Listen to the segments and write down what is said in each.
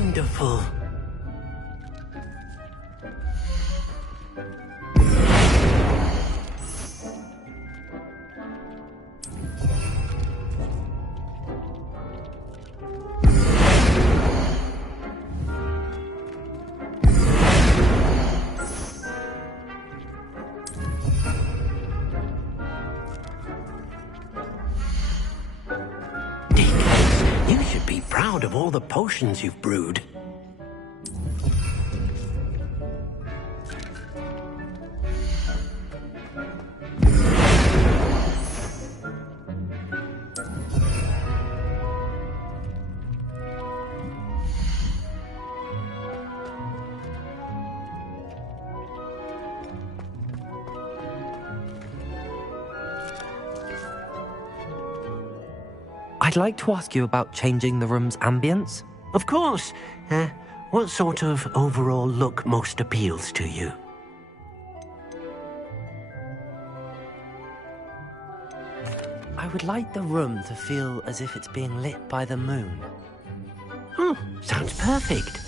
Wonderful. You should be proud of all the potions you've brewed. I'd like to ask you about changing the room's ambience. Of course. What sort of overall look most appeals to you? I would like the room to feel as if it's being lit by the moon. Sounds perfect.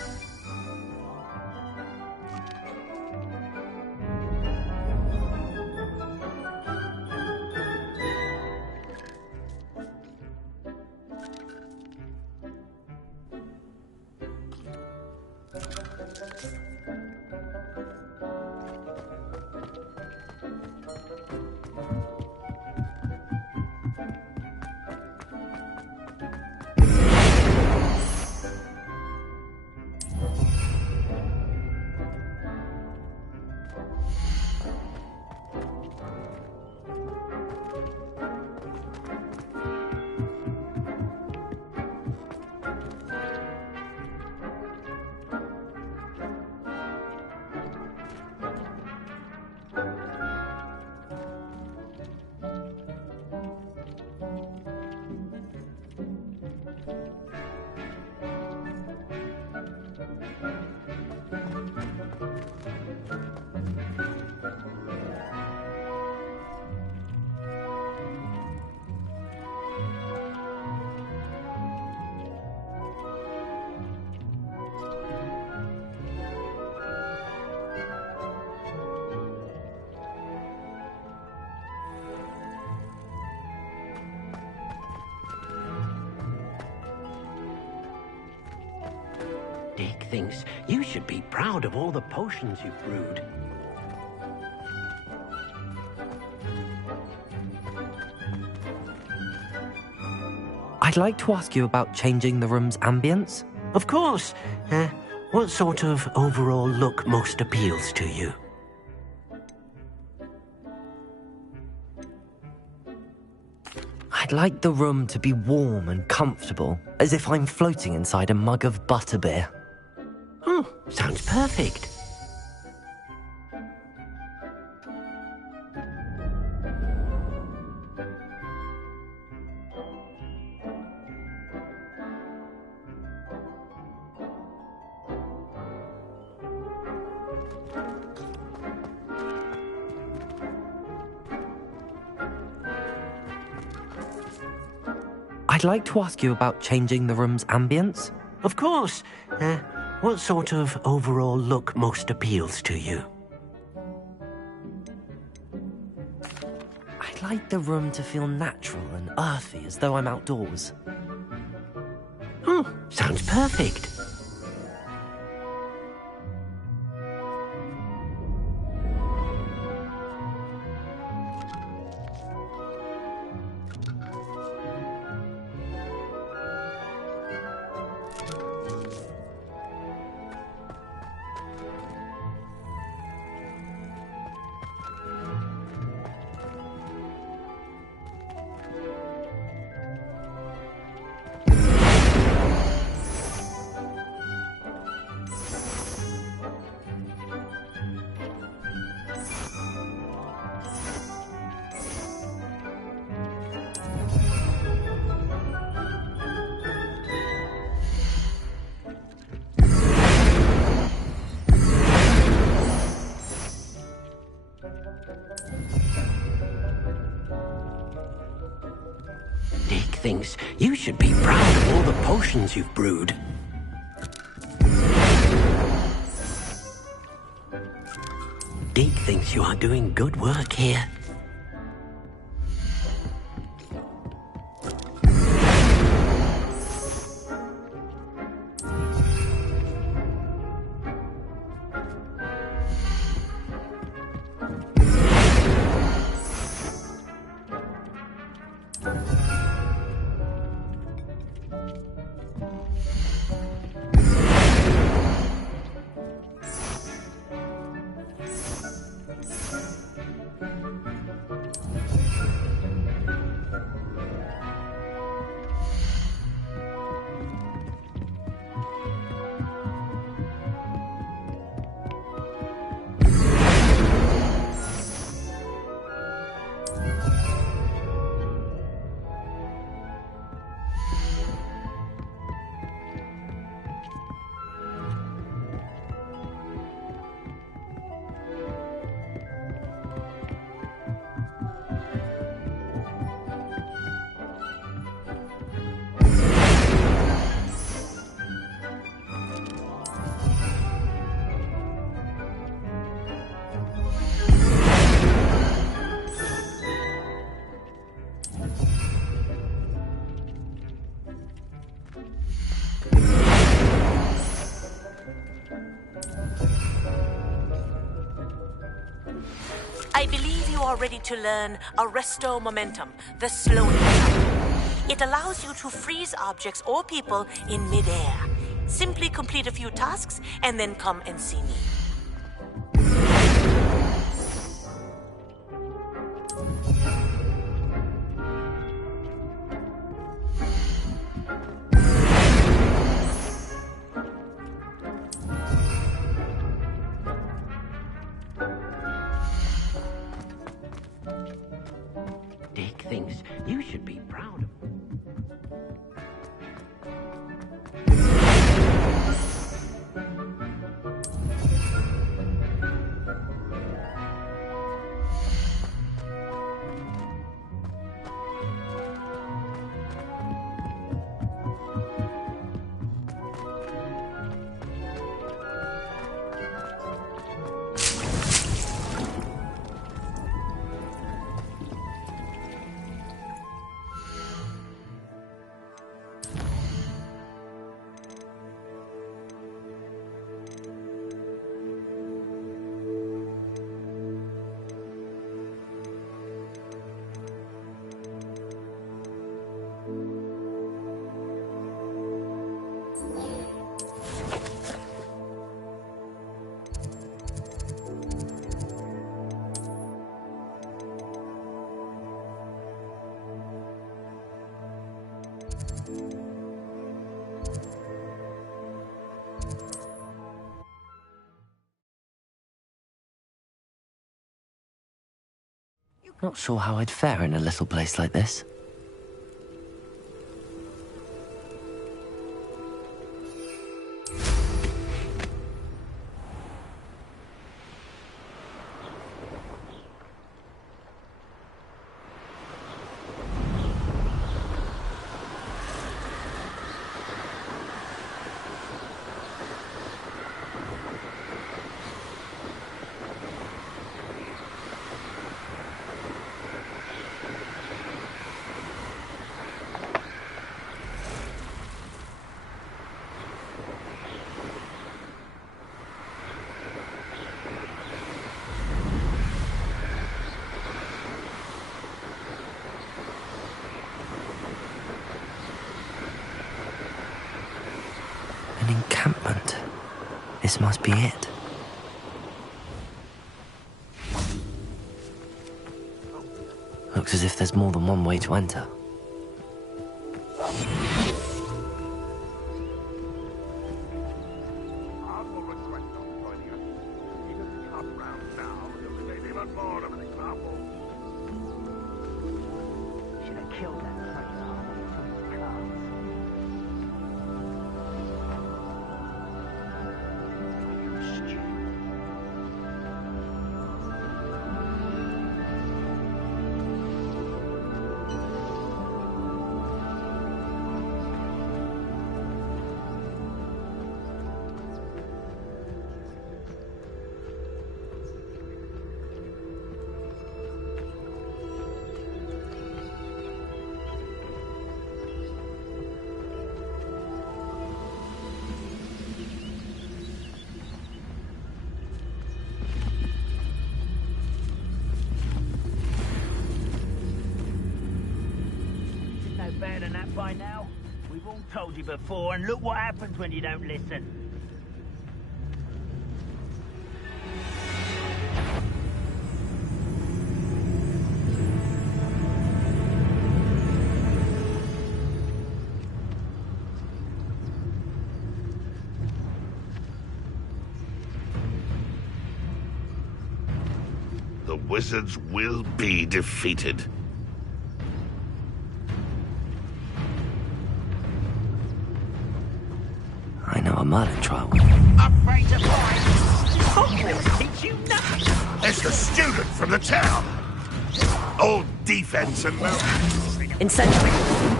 Dick thinks you should be proud of all the potions you've brewed. I'd like to ask you about changing the room's ambience. Of course. What sort of overall look most appeals to you? I'd like the room to be warm and comfortable, as if I'm floating inside a mug of butterbeer. Sounds perfect. I'd like to ask you about changing the room's ambience. Of course. What sort of overall look most appeals to you? I'd like the room to feel natural and earthy, as though I'm outdoors. Sounds perfect. Dick thinks you should be proud of all the potions you've brewed. Deke thinks you are doing good work here. I believe you are ready to learn Arresto Momentum, the slowing jump. It allows you to freeze objects or people in midair. Simply complete a few tasks and then come and see me. Deke thinks you should be proud of him. Not sure how I'd fare in a little place like this. An encampment. This must be it. Looks as if there's more than one way to enter. better than that by now. We've all told you before, and look what happens when you don't listen. The wizards will be defeated. I know a Merlin trial. Afraid to fight? Hogwarts teach you nothing. It's the student from the town. All defense and Incendiary!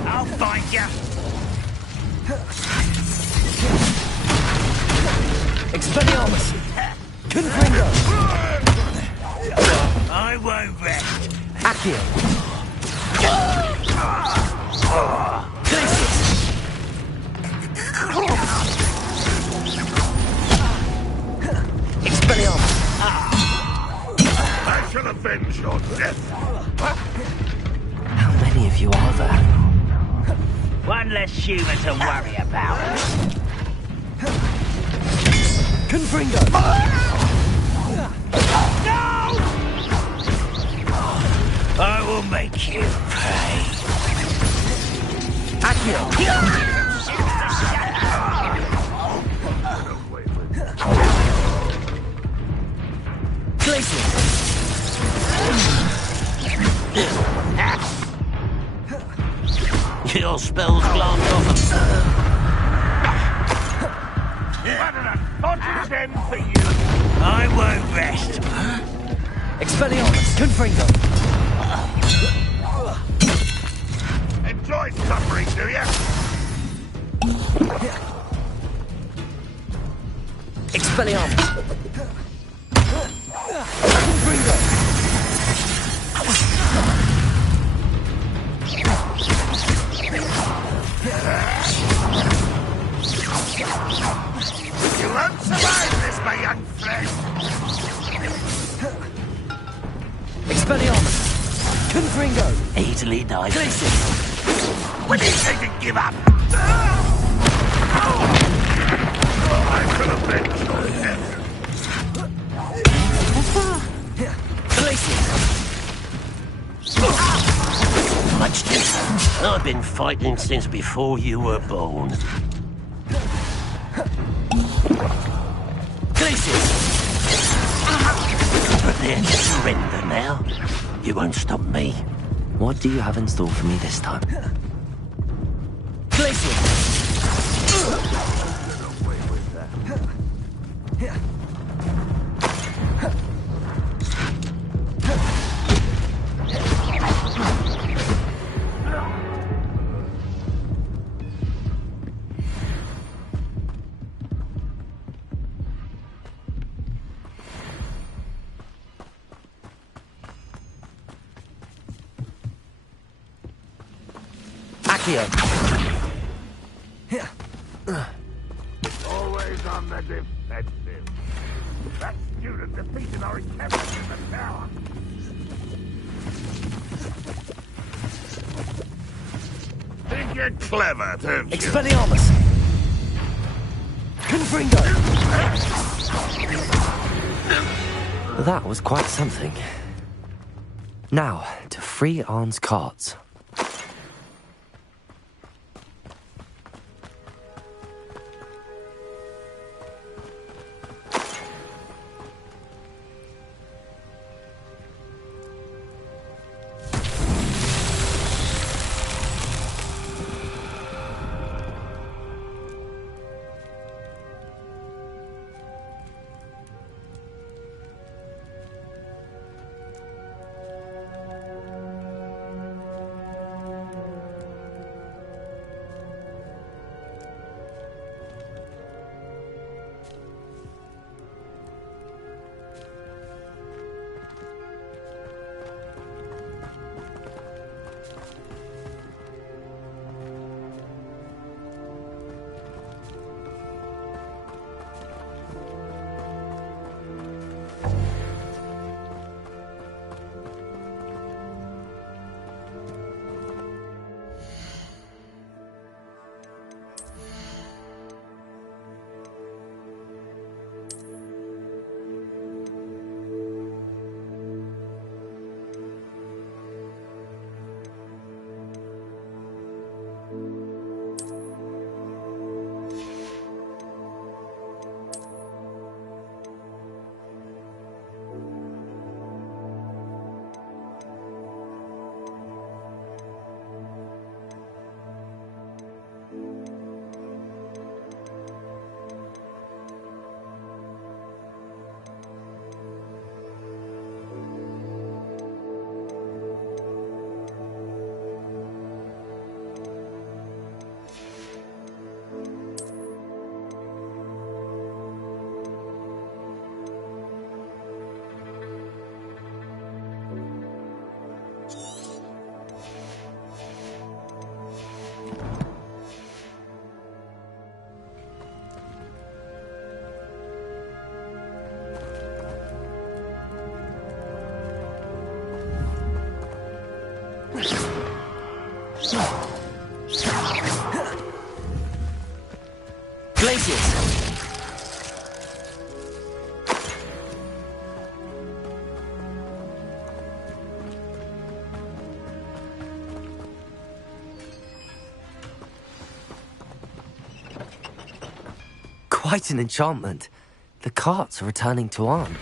I'll find you. Expelliarmus! Confringo! I won't rest. Accio! Glacius! Expelliarmus! I shall avenge your death. How many of you are there? One less human to worry about. Confringo! No! I will make you pay. Accio! Glacius! Your spells glance off Fortune's end for you. I won't rest. Expelliarmus! Confringo! Enjoy suffering, do you? Expelliarmus! Confringo! You won't survive this, my young friend. Expelliarmus! Confringo! easily died. Glacius! When do you say to give up? I shall avenge your death. Glacius! Much different. I've been fighting since before you were born. Glacius! Prepare to surrender now. You won't stop me. What do you have in store for me this time? Glacius! Accio! Always on the defensive. That student defeated our encampment in the tower. Think you're clever, don't you? Expelliarmus! Confringo! That was quite something. Now, to free Arn's cards. quite an enchantment. The carts are returning to Arn.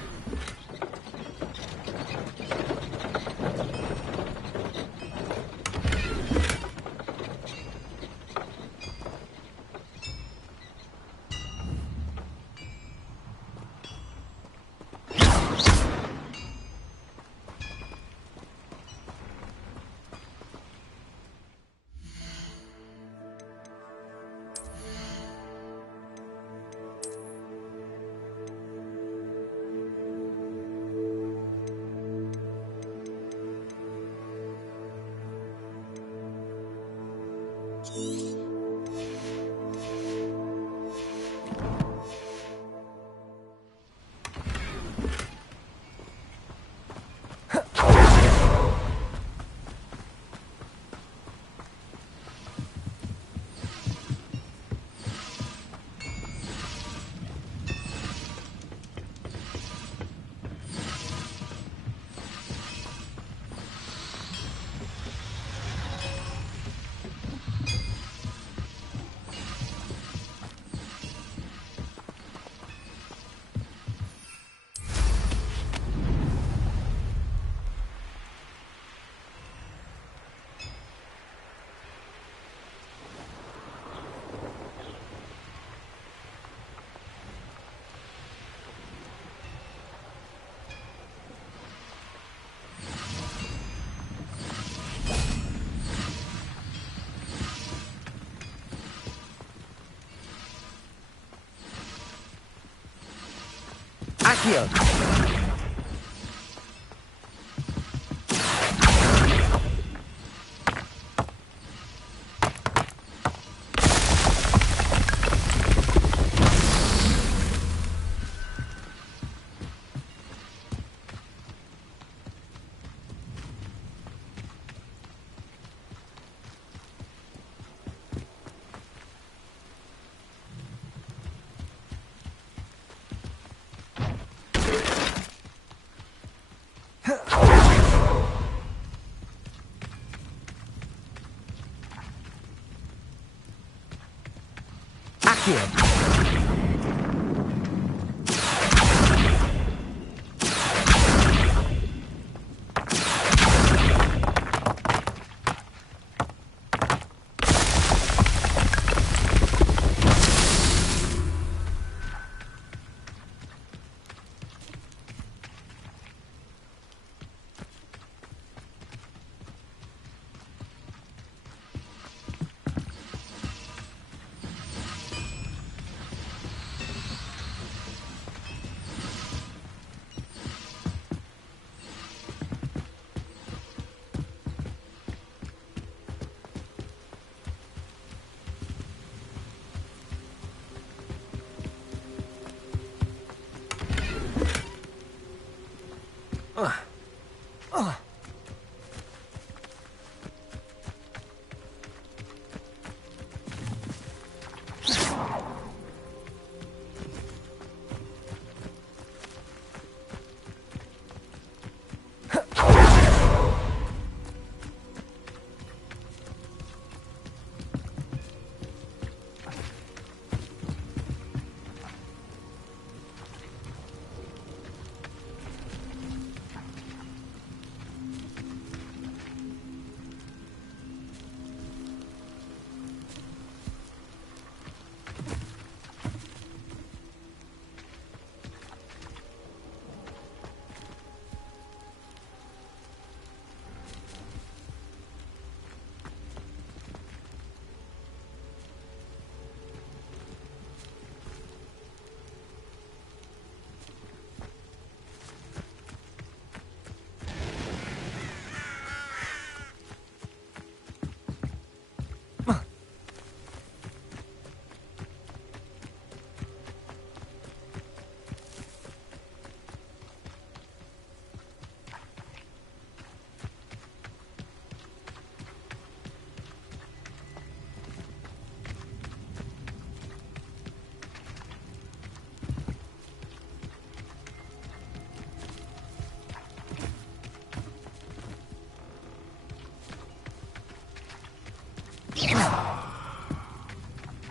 Accio! Accio!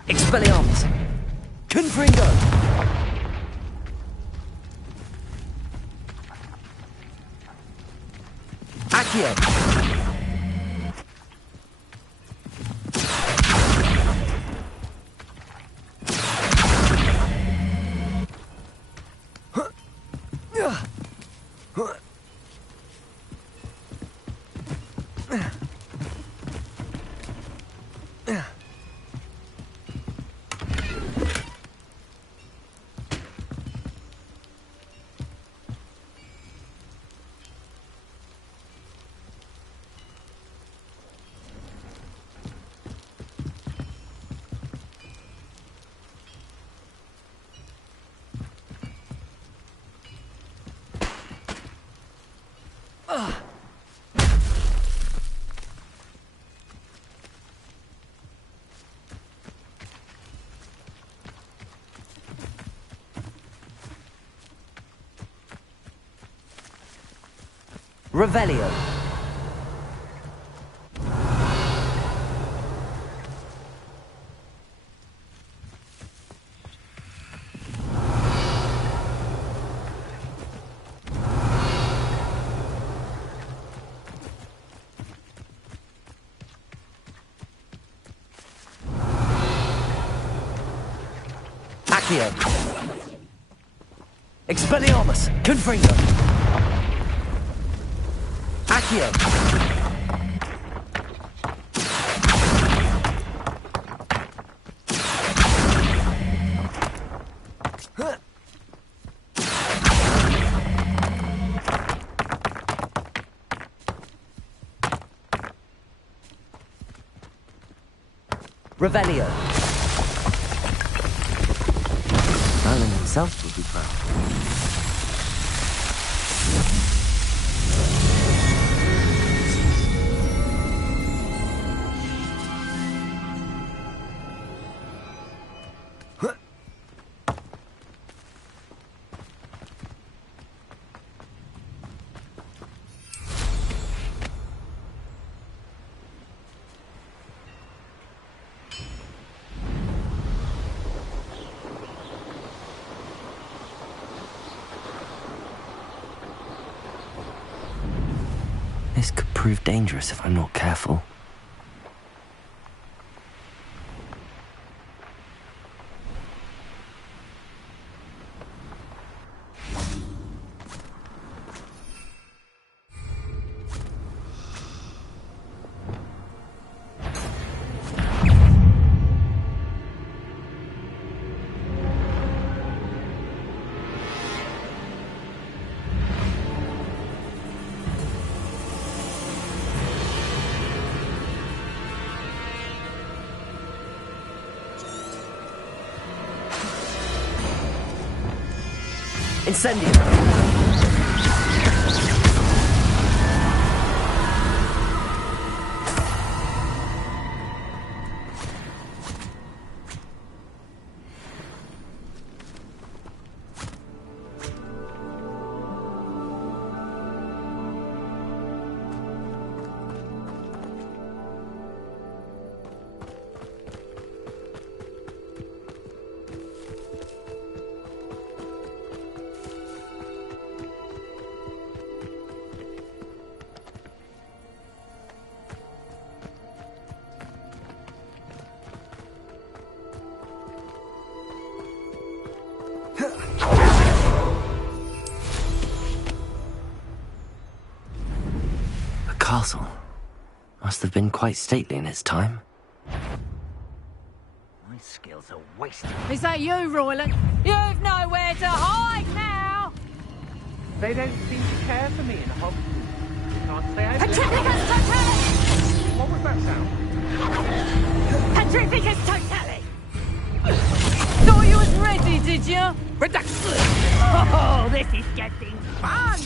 Expelliarmus! Confringo! Accio! Revelio. Accio. Expelliarmus. Confringo. Accio. Revelio. Merlin himself will be proud. This could prove dangerous if I'm not careful. Incendio! Castle must have been quite stately in its time. My skills are wasted. Is that you, Royland? You've nowhere to hide now! They don't seem to care for me in Hogwarts. Can't say I Petrificus Totalis! What was that sound? Petrificus Totalis! Thought you was ready, did you? Reduction! Oh, this is getting fun!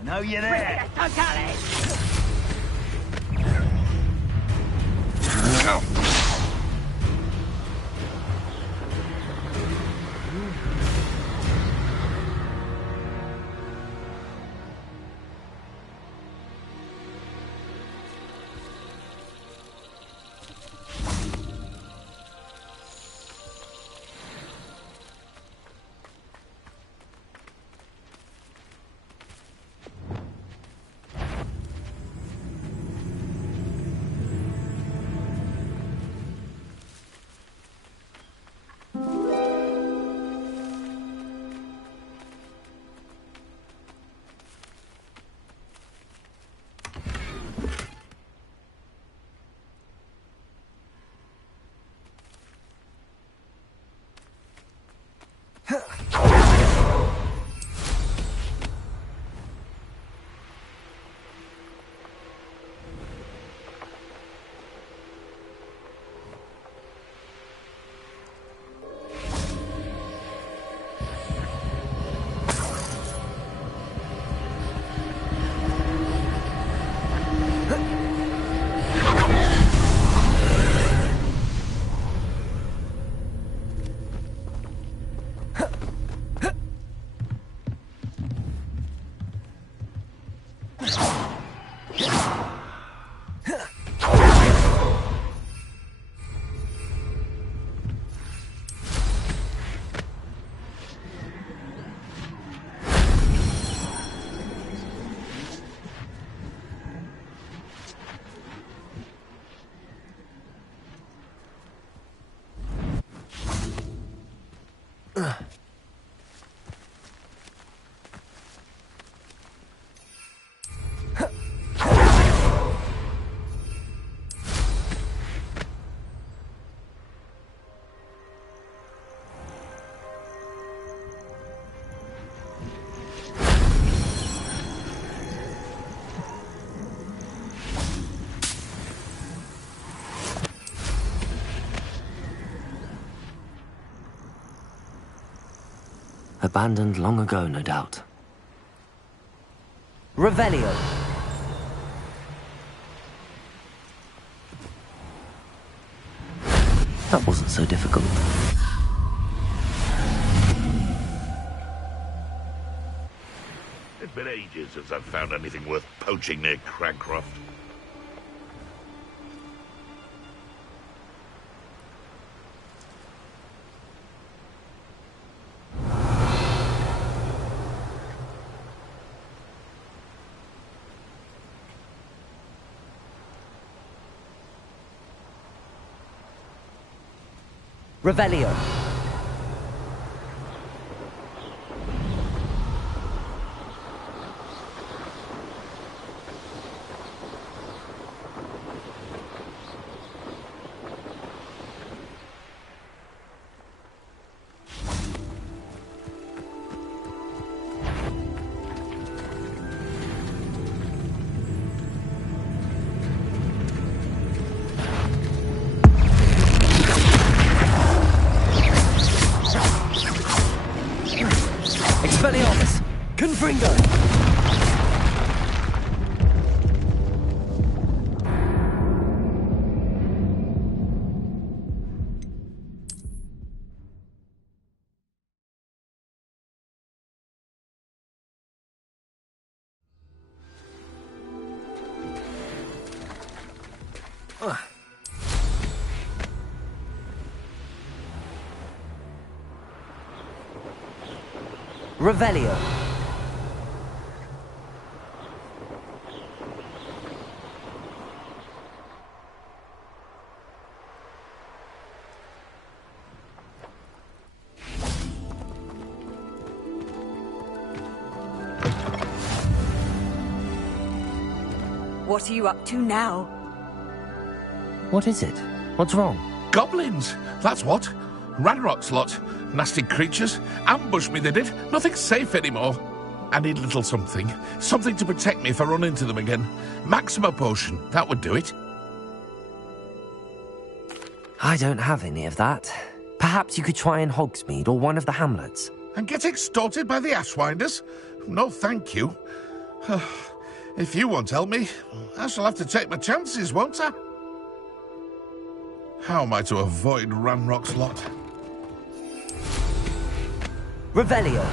I know you're there. Petrificus Totalis! Abandoned long ago, no doubt. Revelio. That wasn't so difficult. It's been ages since I've found anything worth poaching near Cragcroft. Revelio. Expelliarmus! Confringo! Revelio. What are you up to now? What is it? What's wrong? Goblins! That's what. Ranrock's lot. Nasty creatures. Ambushed me, they did. Nothing's safe anymore. I need a little something. Something to protect me if I run into them again. Maxima potion. That would do it. I don't have any of that. Perhaps you could try in Hogsmeade or one of the hamlets. And get extorted by the Ashwinders? No, thank you. If you won't help me, I shall have to take my chances, won't I? How am I to avoid Ranrock's lot? Revelio.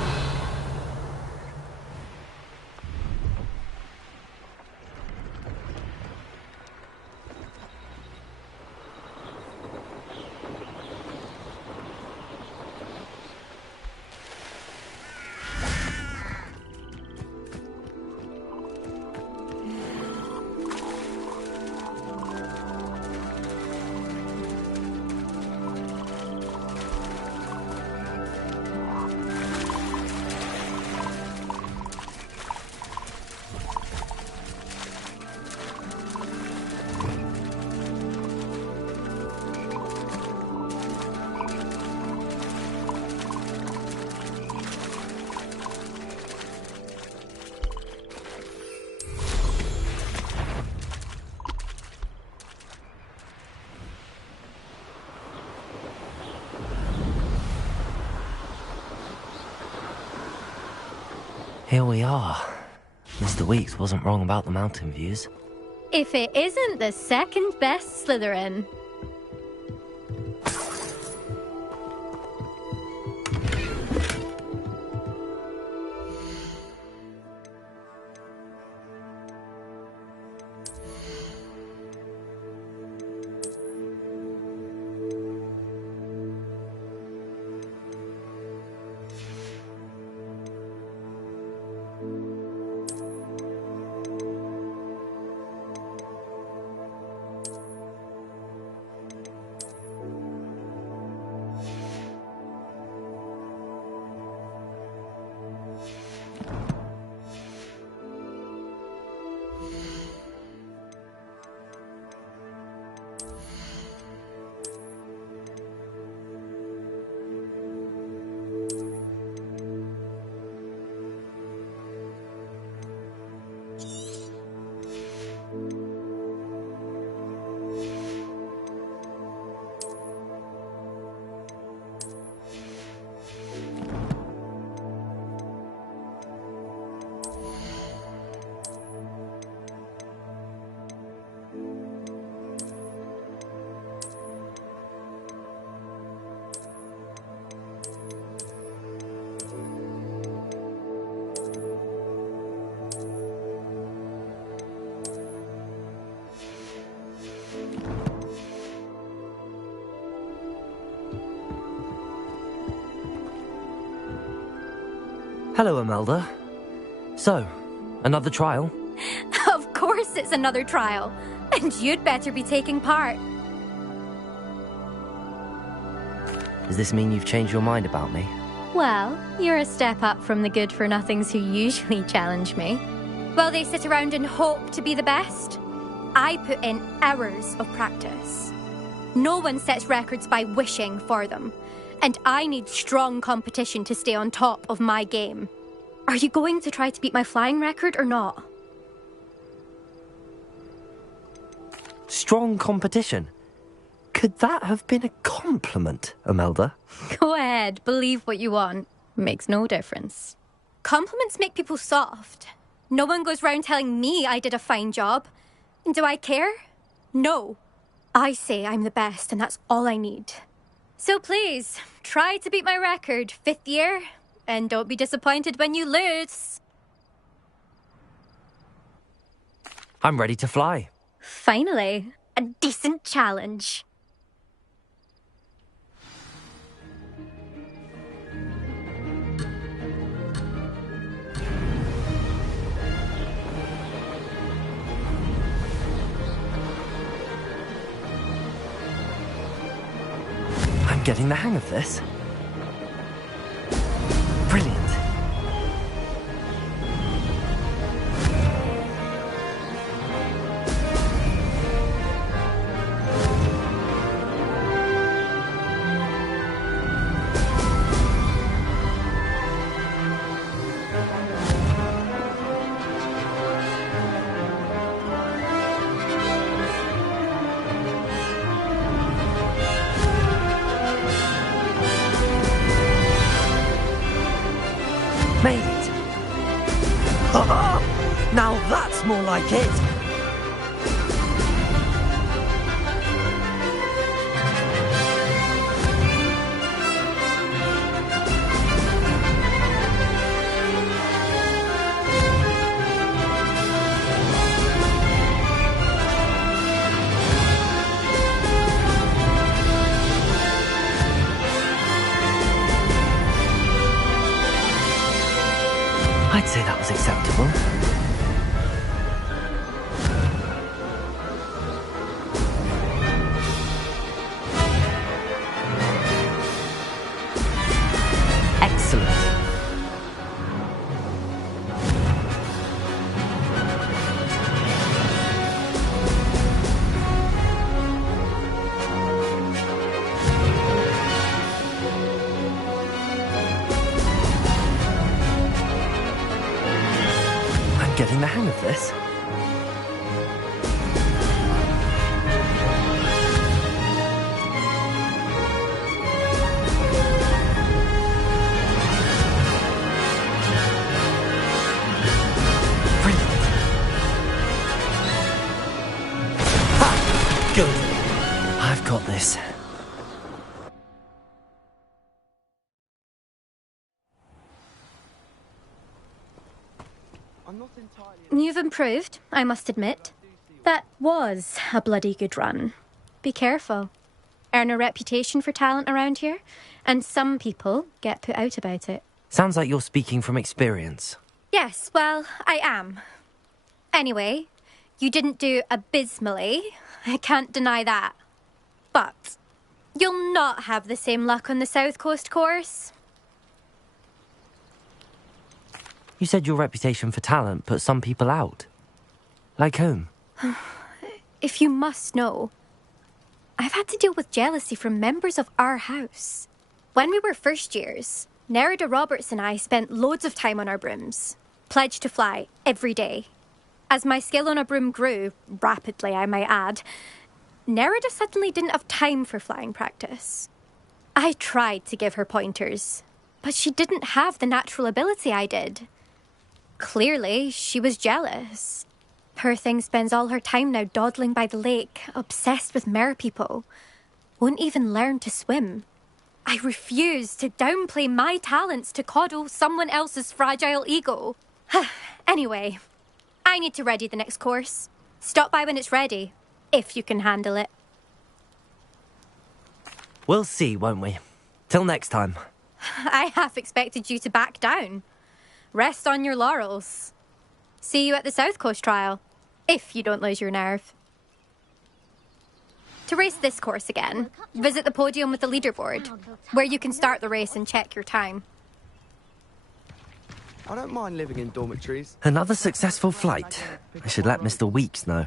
Here we are. Mr. Weeks wasn't wrong about the mountain views. If it isn't the second best Slytherin. Hello, Imelda. So, another trial? Of course it's another trial. And you'd better be taking part. Does this mean you've changed your mind about me? Well, you're a step up from the good-for-nothings who usually challenge me. While they sit around and hope to be the best, I put in hours of practice. No one sets records by wishing for them. And I need strong competition to stay on top of my game. Are you going to try to beat my flying record or not? Strong competition? Could that have been a compliment, Imelda? Go ahead, believe what you want. Makes no difference. Compliments make people soft. No one goes round telling me I did a fine job. And do I care? No. I say I'm the best and that's all I need. So please, try to beat my record, 5th year, and don't be disappointed when you lose. I'm ready to fly. Finally, a decent challenge. I'm getting the hang of this. Brilliant. Made it! Now that's more like it! I'd say that was acceptable. Excellent. Getting the hang of this. Brilliant. Ha! Good. I've got this. You've improved, I must admit. That was a bloody good run. Be careful. Earn a reputation for talent around here, and some people get put out about it. Sounds like you're speaking from experience. Yes, well, I am. Anyway, you didn't do abysmally. I can't deny that. But you'll not have the same luck on the South Coast course. You said your reputation for talent put some people out. Like whom? If you must know, I've had to deal with jealousy from members of our house. When we were first years, Nerida Roberts and I spent loads of time on our brooms, pledged to fly every day. As my skill on a broom grew, rapidly I might add, Nerida suddenly didn't have time for flying practice. I tried to give her pointers, but she didn't have the natural ability I did. Clearly, she was jealous. Poor thing spends all her time now dawdling by the lake, obsessed with merpeople. Won't even learn to swim. I refuse to downplay my talents to coddle someone else's fragile ego. Anyway, I need to ready the next course. Stop by when it's ready, if you can handle it. We'll see, won't we? Till next time. I half expected you to back down. rest on your laurels. See you at the South Coast trial, if you don't lose your nerve. To race this course again, visit the podium with the leaderboard, where you can start the race and check your time. I don't mind living in dormitories. Another successful flight. I should let Mr. Weeks know.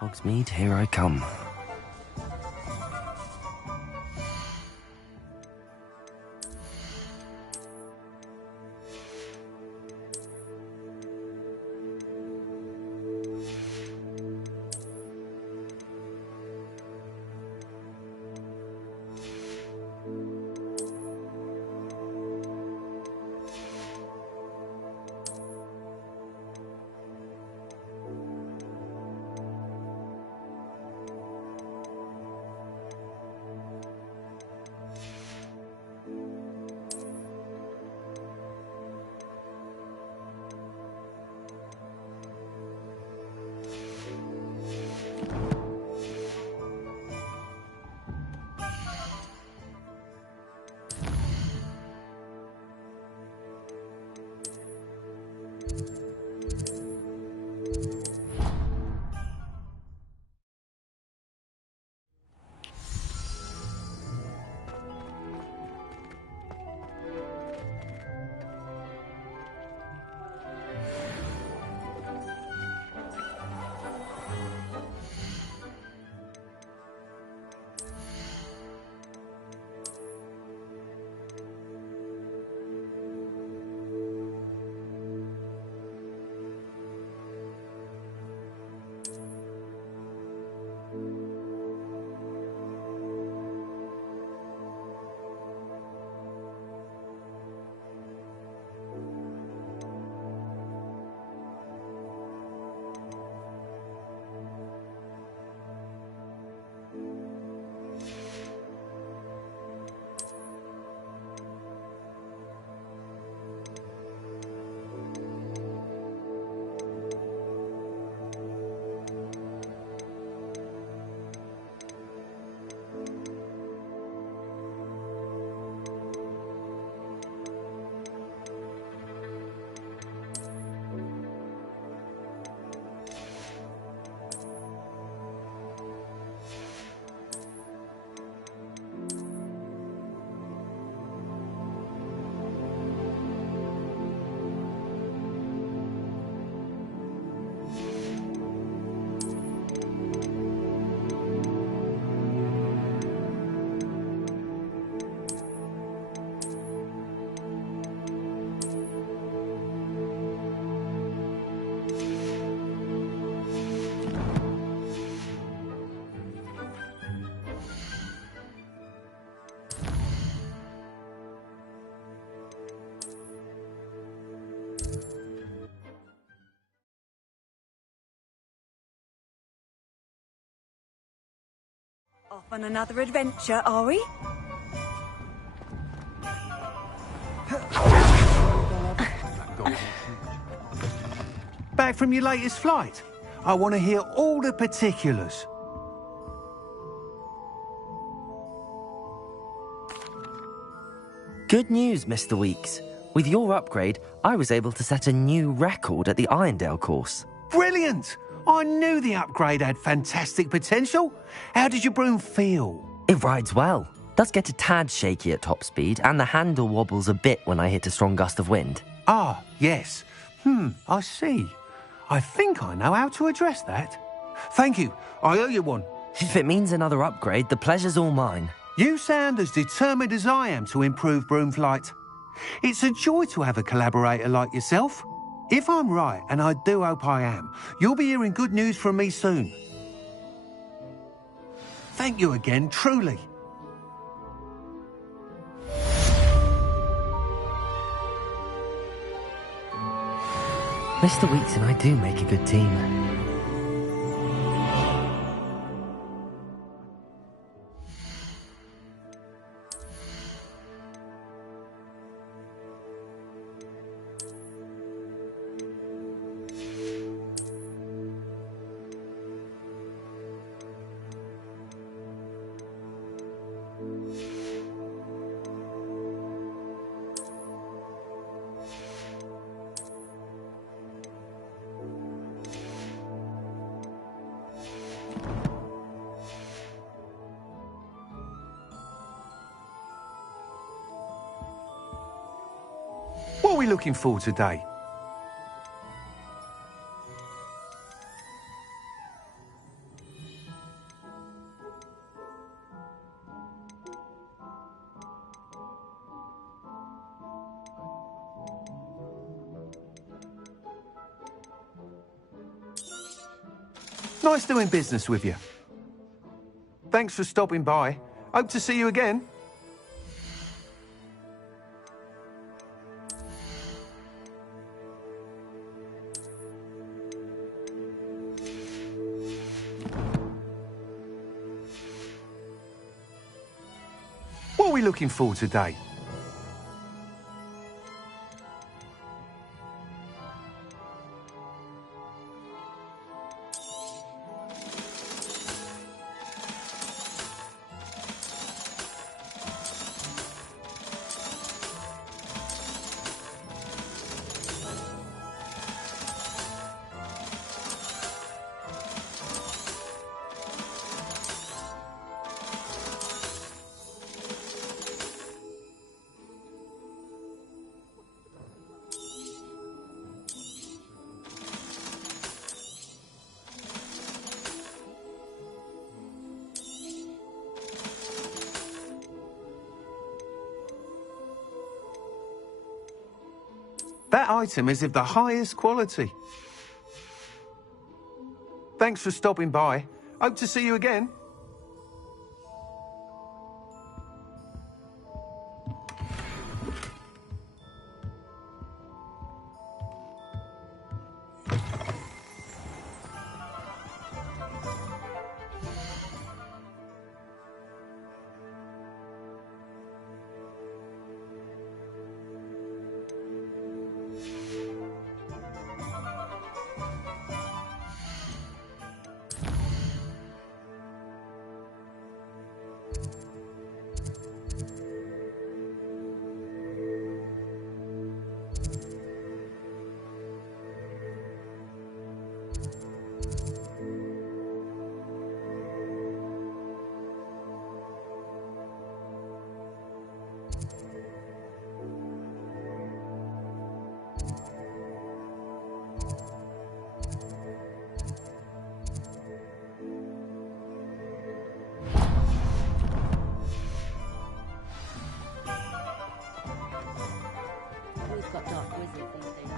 Hogsmeade, here I come. Off on another adventure, are we? Back from your latest flight? I want to hear all the particulars. Good news, Mr. Weeks. With your upgrade, I was able to set a new record at the Irondale course. Brilliant! I knew the upgrade had fantastic potential. How did your broom feel? It rides well. Does get a tad shaky at top speed, and the handle wobbles a bit when I hit a strong gust of wind. Ah, yes. I see. I think I know how to address that. Thank you. I owe you one. If it means another upgrade, the pleasure's all mine. You sound as determined as I am to improve broom flight. It's a joy to have a collaborator like yourself. If I'm right, and I do hope I am, you'll be hearing good news from me soon. Thank you again, truly. Mr. Weeks and I do make a good team. What are we looking for today? Nice doing business with you. Thanks for stopping by. Hope to see you again. What are we looking for today? That item is of the highest quality. Thanks for stopping by. Hope to see you again. Got dark wizard these days.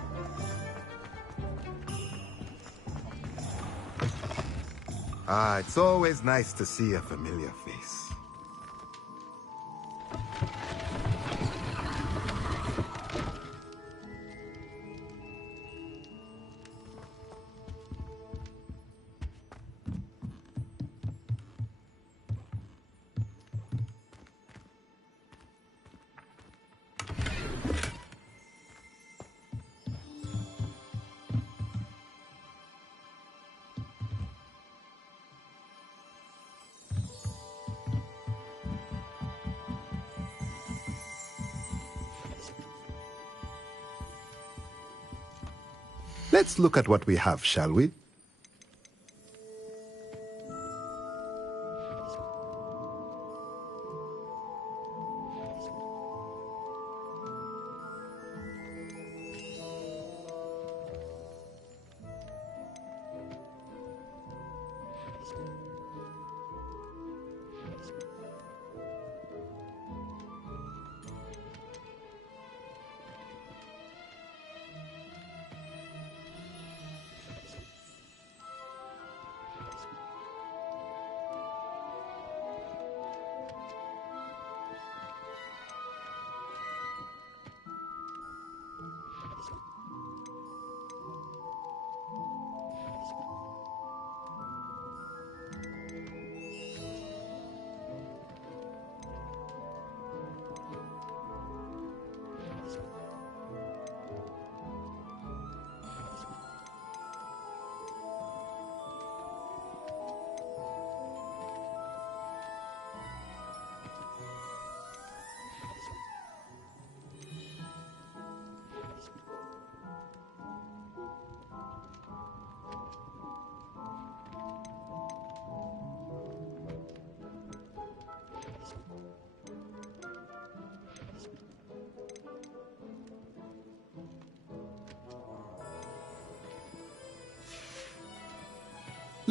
Ah, it's always nice to see a familiar face. Let's look at what we have, shall we?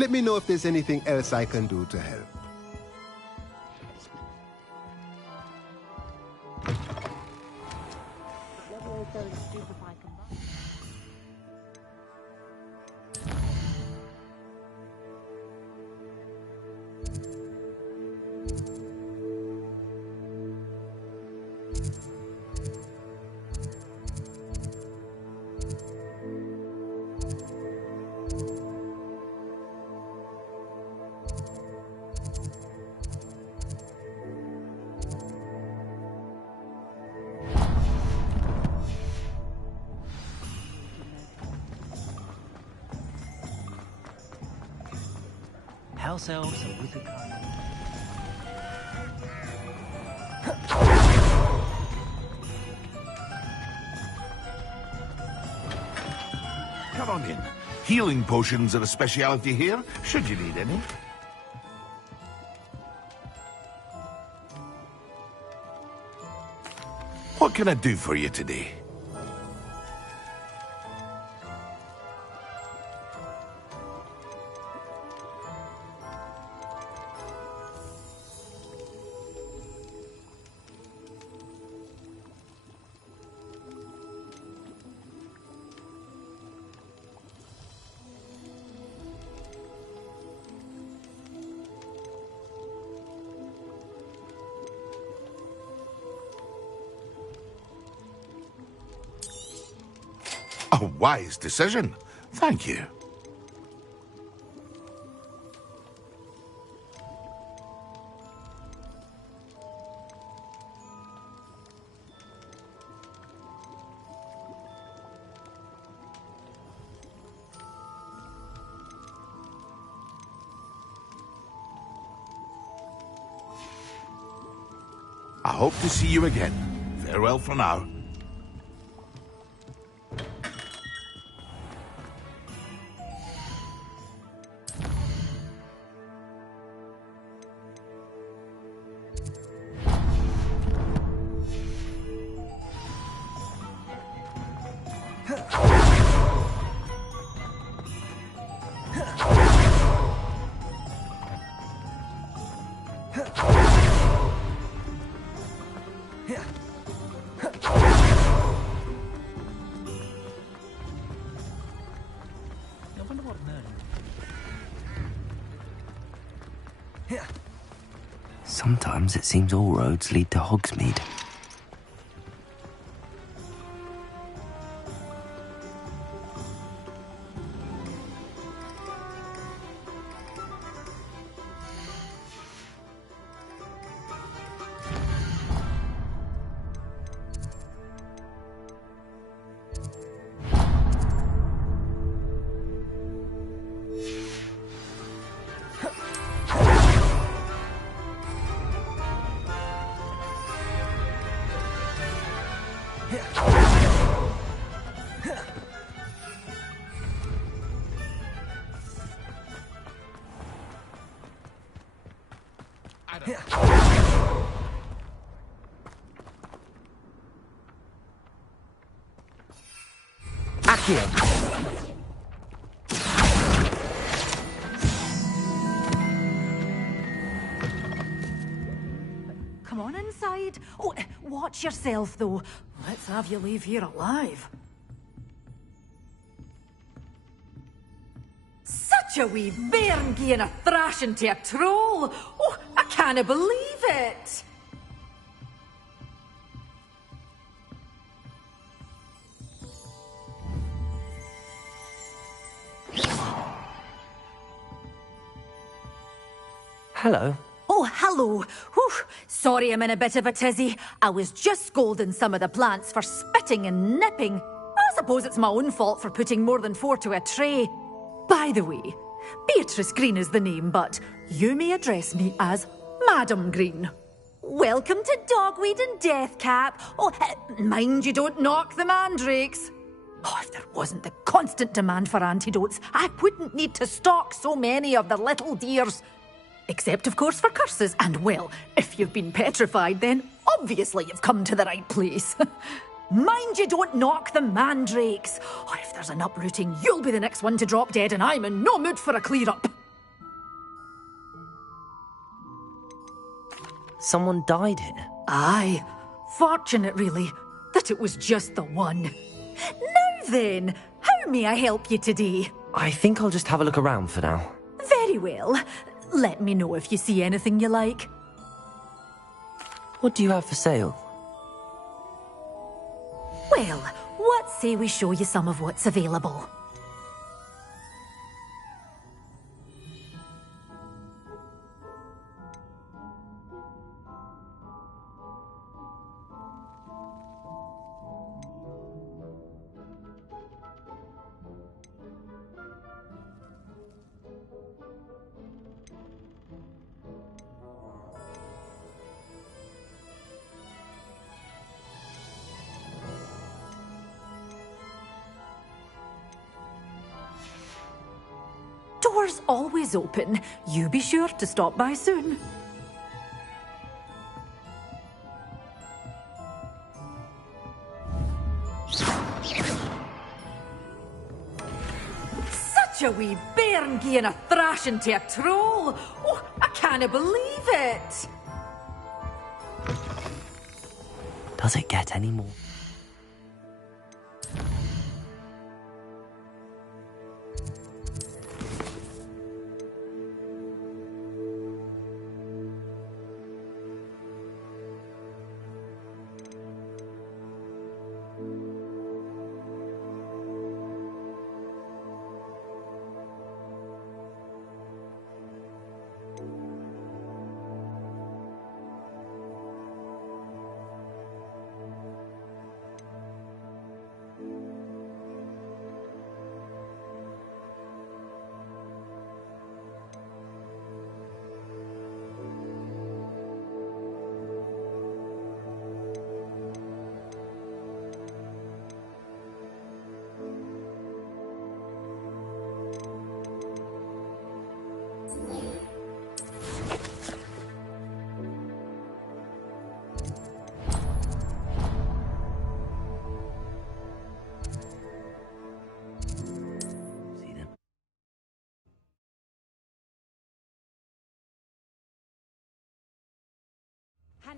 Let me know if there's anything else I can do to help. House elves and wizard kind. Come on in. Healing potions are a speciality here, should you need any. What can I do for you today? A wise decision. Thank you. I hope to see you again. Farewell for now. Sometimes it seems all roads lead to Hogsmeade. Come on inside. Oh, watch yourself, though. Let's have you leave here alive. Such a wee bairn gieing a thrashing to a troll. Oh, I can't believe it. Hello. Oh, hello. Whew. Sorry I'm in a bit of a tizzy. I was just scolding some of the plants for spitting and nipping. I suppose it's my own fault for putting more than 4 to a tray. By the way, Beatrice Green is the name, but you may address me as Madam Green. Welcome to Dogweed and Deathcap. Oh, mind you don't knock the mandrakes. Oh, if there wasn't the constant demand for antidotes, I wouldn't need to stock so many of the little dears. Except, of course, for curses. And, well, if you've been petrified, then obviously you've come to the right place. Mind you don't knock the mandrakes. Or if there's an uprooting, you'll be the next one to drop dead, and I'm in no mood for a clear-up. Someone died here. Aye. Fortunate, really, that it was just the one. Now then, how may I help you today? I think I'll just have a look around for now. Very well. Let me know if you see anything you like. What do you have for sale? Well, what say we show you some of what's available? Doors always open. You be sure to stop by soon. Such a wee bairn gieing a thrashing to a troll. Oh, I can't believe it. Does it get any more?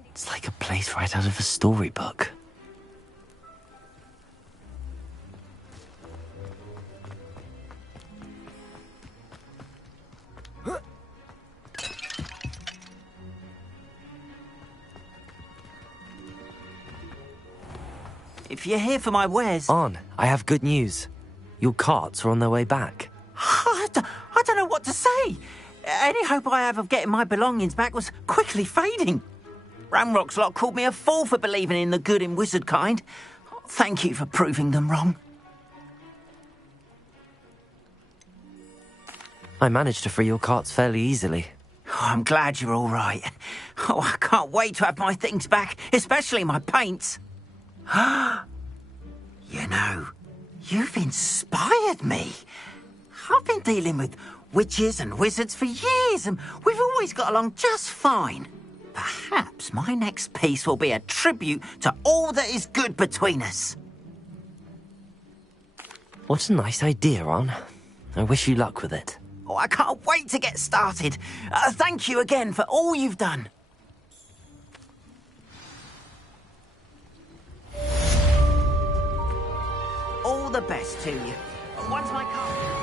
It's like a place right out of a storybook. If you're here for my wares... On, I have good news. Your carts are on their way back. I don't know what to say. Any hope I have of getting my belongings back was quickly fading. Ramrock's lot called me a fool for believing in the good in wizard kind. Thank you for proving them wrong. I managed to free your carts fairly easily. Oh, I'm glad you're all right. Oh, I can't wait to have my things back, especially my paints. You know, you've inspired me. I've been dealing with witches and wizards for years, and we've always got along just fine. Perhaps my next piece will be a tribute to all that is good between us. What a nice idea, Ron. I wish you luck with it. Oh, I can't wait to get started. Thank you again for all you've done. All the best to you. Once my car...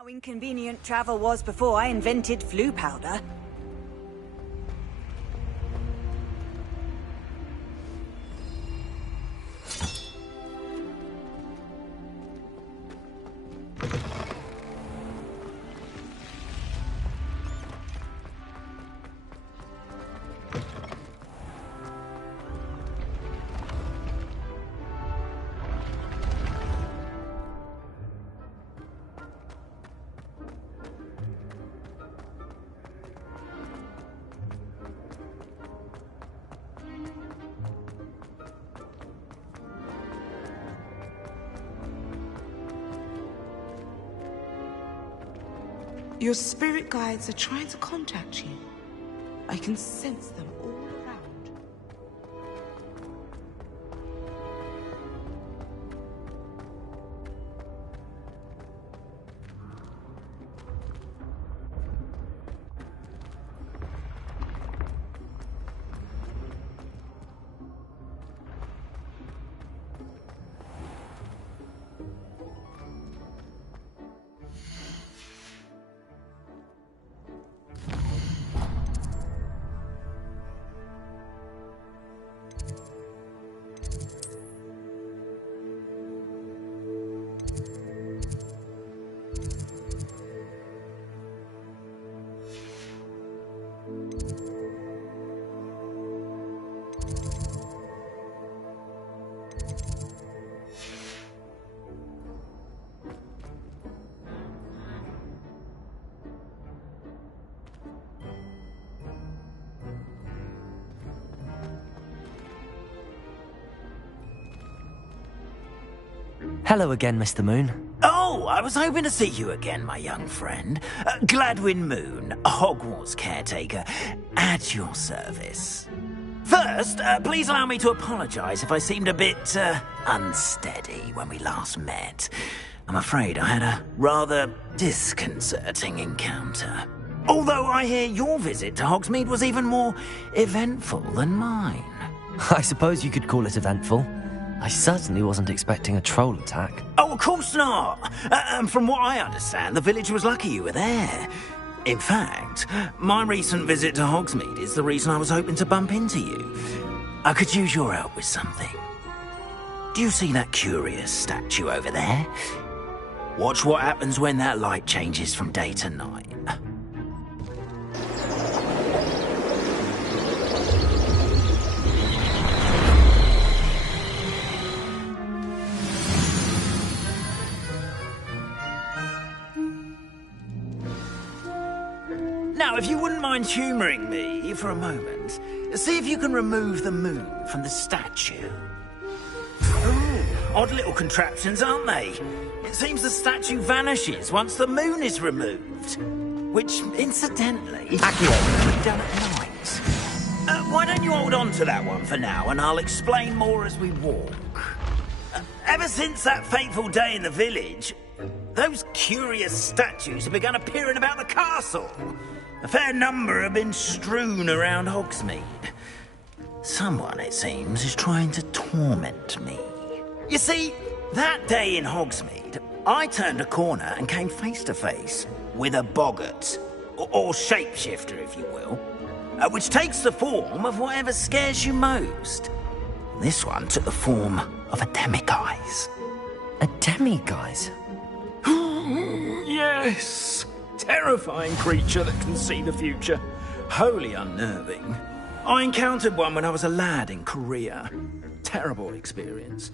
How inconvenient travel was before I invented flu powder. Your spirit guides are trying to contact you. I can sense them all around. Hello again, Mr. Moon. Oh, I was hoping to see you again, my young friend. Gladwin Moon, Hogwarts caretaker, at your service. First, please allow me to apologise if I seemed a bit unsteady when we last met. I'm afraid I had a rather disconcerting encounter. Although I hear your visit to Hogsmeade was even more eventful than mine. I suppose you could call it eventful. I certainly wasn't expecting a troll attack. Oh, of course not. From what I understand, the village was lucky you were there. In fact, my recent visit to Hogsmeade is the reason I was hoping to bump into you. I could use your help with something. Do you see that curious statue over there? Watch what happens when that light changes from day to night. Now, if you wouldn't mind humouring me for a moment, see if you can remove the moon from the statue. Ooh, odd little contraptions, aren't they? It seems the statue vanishes once the moon is removed. Which, incidentally, can be done at night. Why don't you hold on to that one for now, and I'll explain more as we walk. Ever since that fateful day in the village, those curious statues have begun appearing about the castle. A fair number have been strewn around Hogsmeade. Someone, it seems, is trying to torment me. You see, that day in Hogsmeade, I turned a corner and came face to face with a boggart, or shapeshifter, if you will, which takes the form of whatever scares you most. This one took the form of a demiguise. A demiguise? Yes! Terrifying creature that can see the future. Wholly unnerving. I encountered one when I was a lad in Korea. Terrible experience.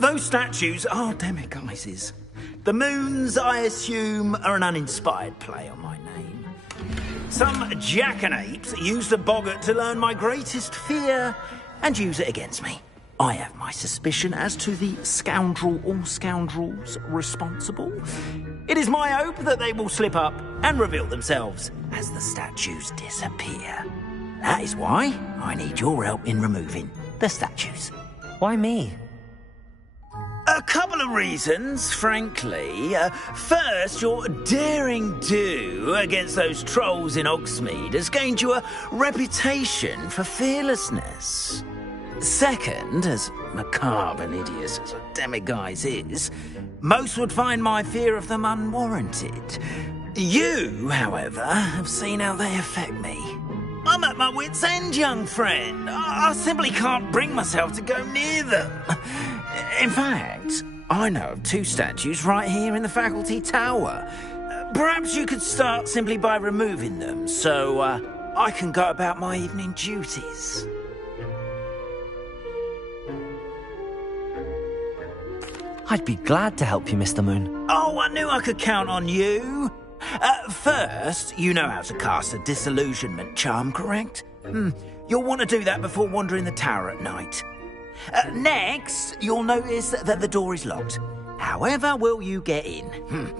Those statues are demiguises. The moons, I assume, are an uninspired play on my name. Some jackanapes used a boggart to learn my greatest fear and use it against me. I have my suspicion as to the scoundrel or scoundrels responsible. It is my hope that they will slip up and reveal themselves as the statues disappear. That is why I need your help in removing the statues. Why me? A couple of reasons, frankly. First, your daring do against those trolls in Hogsmeade has gained you a reputation for fearlessness. Second, as macabre and hideous as a demiguise is, Most would find my fear of them unwarranted. You, however, have seen how they affect me. I'm at my wit's end, young friend. I simply can't bring myself to go near them. In fact, I know of 2 statues right here in the faculty tower. Perhaps you could start simply by removing them, so I can go about my evening duties. I'd be glad to help you, Mr. Moon. Oh, I knew I could count on you. First, you know how to cast a disillusionment charm, correct? You'll want to do that before wandering the tower at night. Next, you'll notice that the door is locked. However will you get in?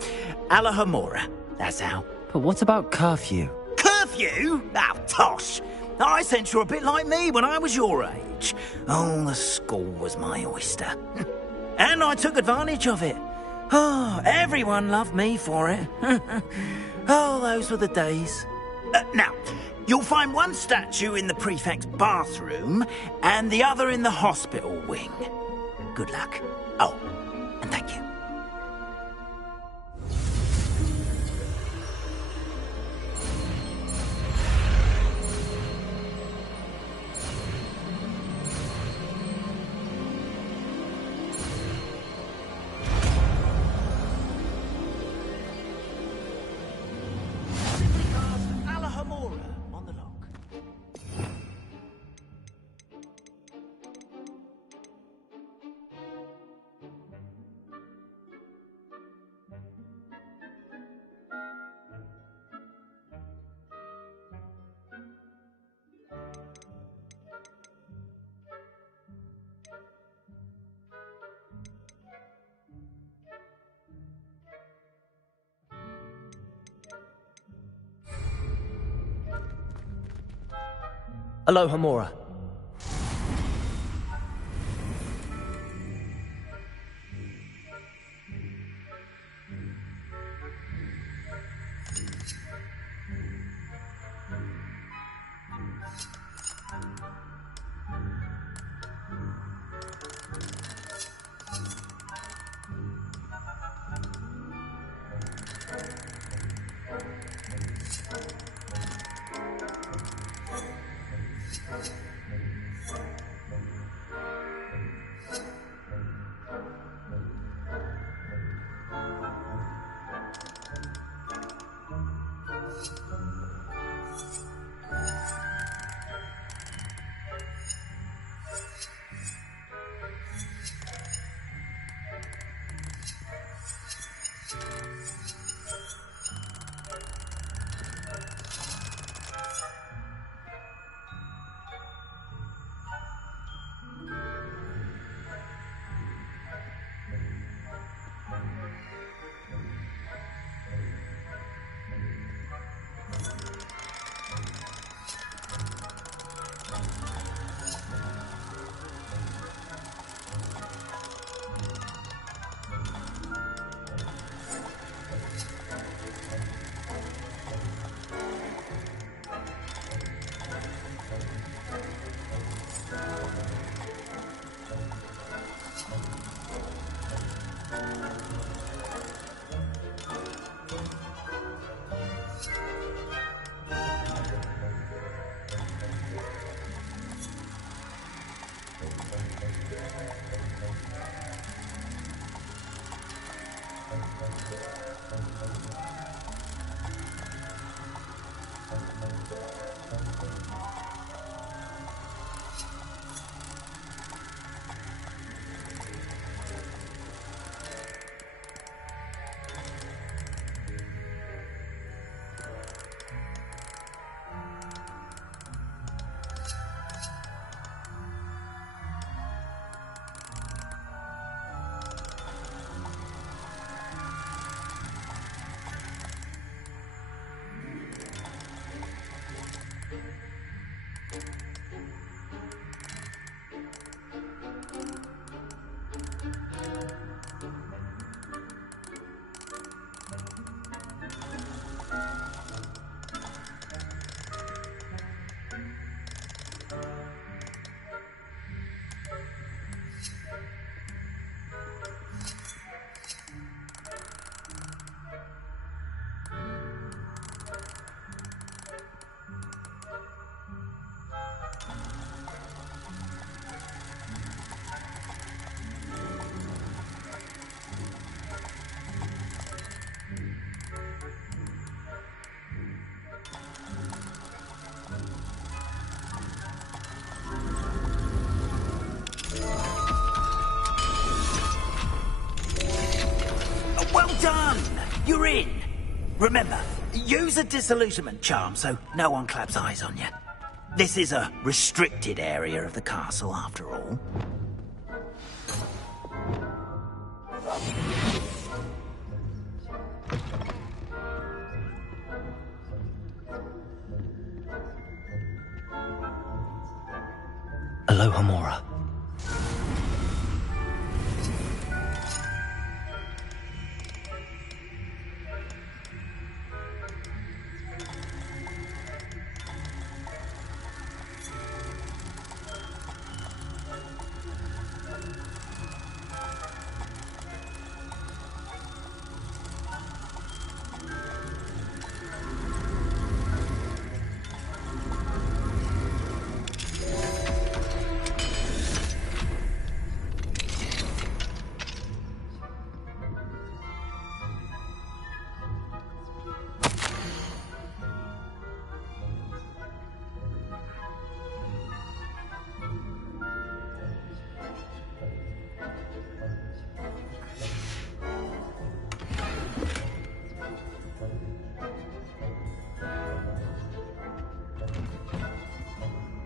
Alahomora, that's how. But what about curfew? Curfew? Oh, tosh. I sense you're a bit like me when I was your age. Oh, the school was my oyster. And I took advantage of it. Oh, everyone loved me for it. Oh, those were the days. Now, you'll find one statue in the prefect's bathroom and the other in the hospital wing. Good luck. Oh, and thank you. Alohomora. You're in. Remember, use a disillusionment charm so no one claps eyes on you. This is a restricted area of the castle, after all. Aloha Mora.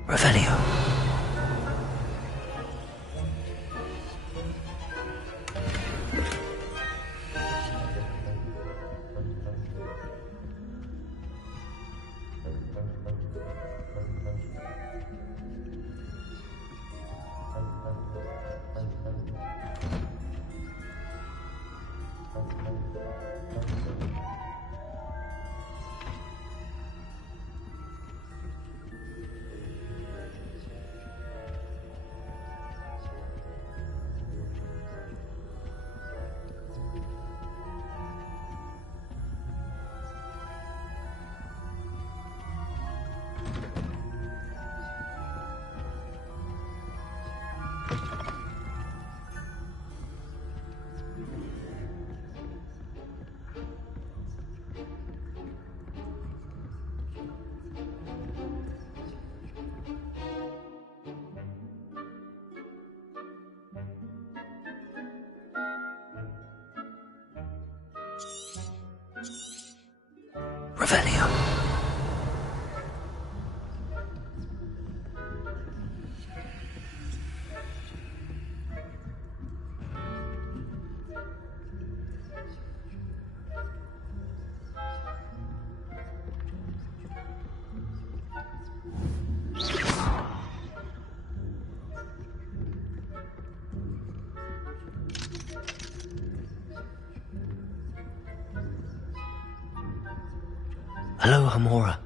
Revelio. Revelio. Aloha Mora.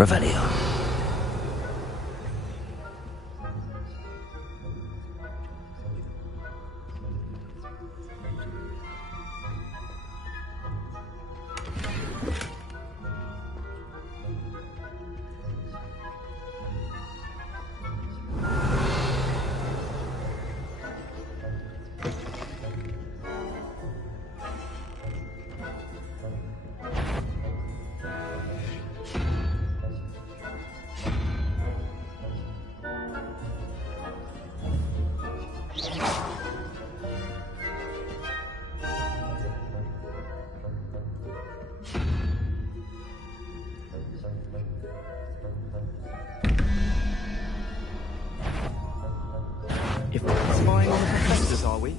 Revelio. If we're spying on the professors, are we?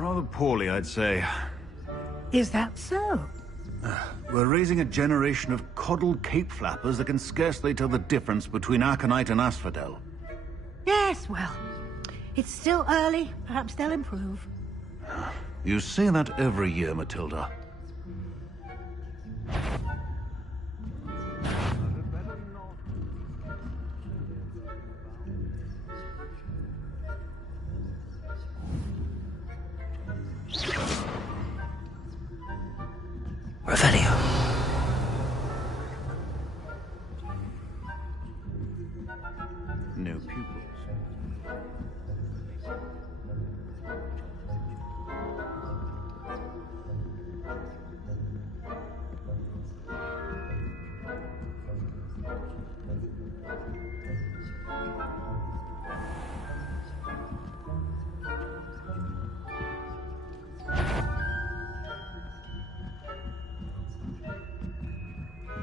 Rather poorly, I'd say. Is that so? We're raising a generation of coddled cape flappers that can scarcely tell the difference between Aconite and Asphodel. Yes, well, it's still early. Perhaps they'll improve. You say that every year, Matilda. Revelio. No pupils.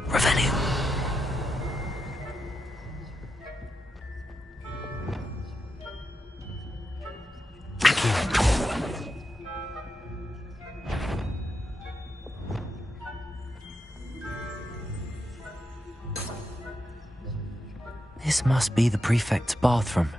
Revelio. This must be the prefect's bathroom.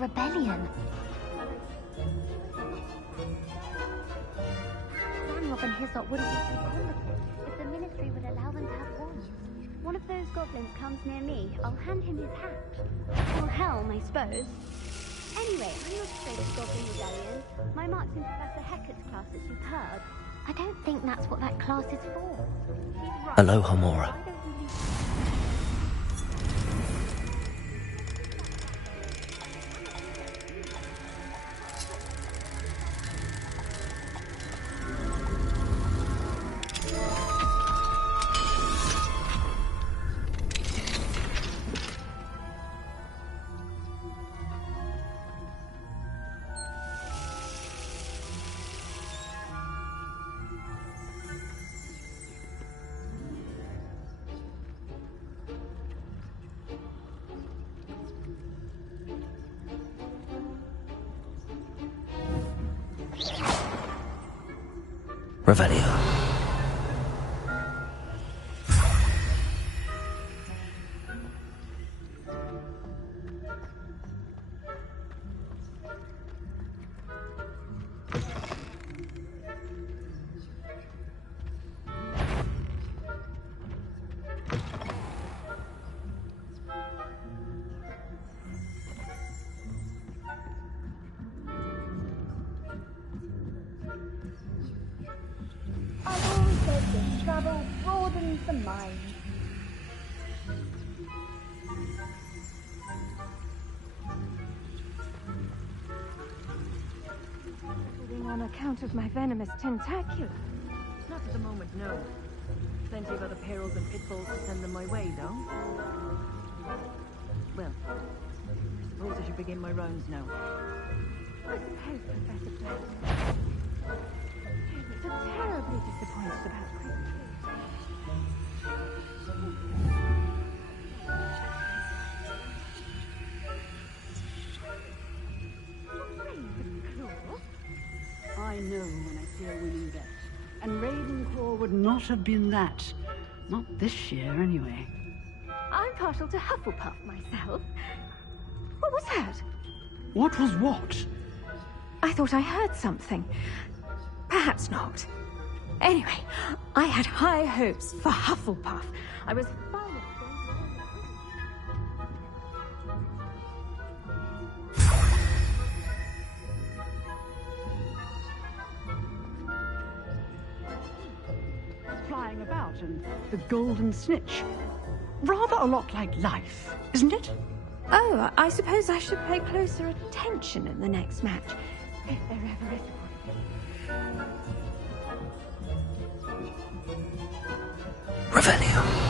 Rebellion. Ranrock and Hislop wouldn't be so competent if the ministry would allow them to have wands. One of those goblins comes near me, I'll hand him his hat. Or helm, I suppose. Anyway, I'm not afraid of Goblin Rebellion. My marks in Professor Hecat's class are superb. I don't think that's what that class is for. Right. Aloha, Mora. Revelio. I've always said that travel broadens the mind. On account of my venomous tentacula. Not at the moment, no. Plenty of other perils and pitfalls to send them my way, though. Well, I suppose I should begin my rounds now. I suppose, Professor Black. So terribly disappointed about I know when I see a winning bet. And Ravenclaw would not have been that. Not this year, anyway. I'm partial to Hufflepuff myself. What was that? What was what? I thought I heard something. Perhaps not. Anyway, I had high hopes for Hufflepuff. I was flying about and the golden snitch. Rather a lot like life, isn't it? Oh, I suppose I should pay closer attention in the next match, if there ever is one. Revelio.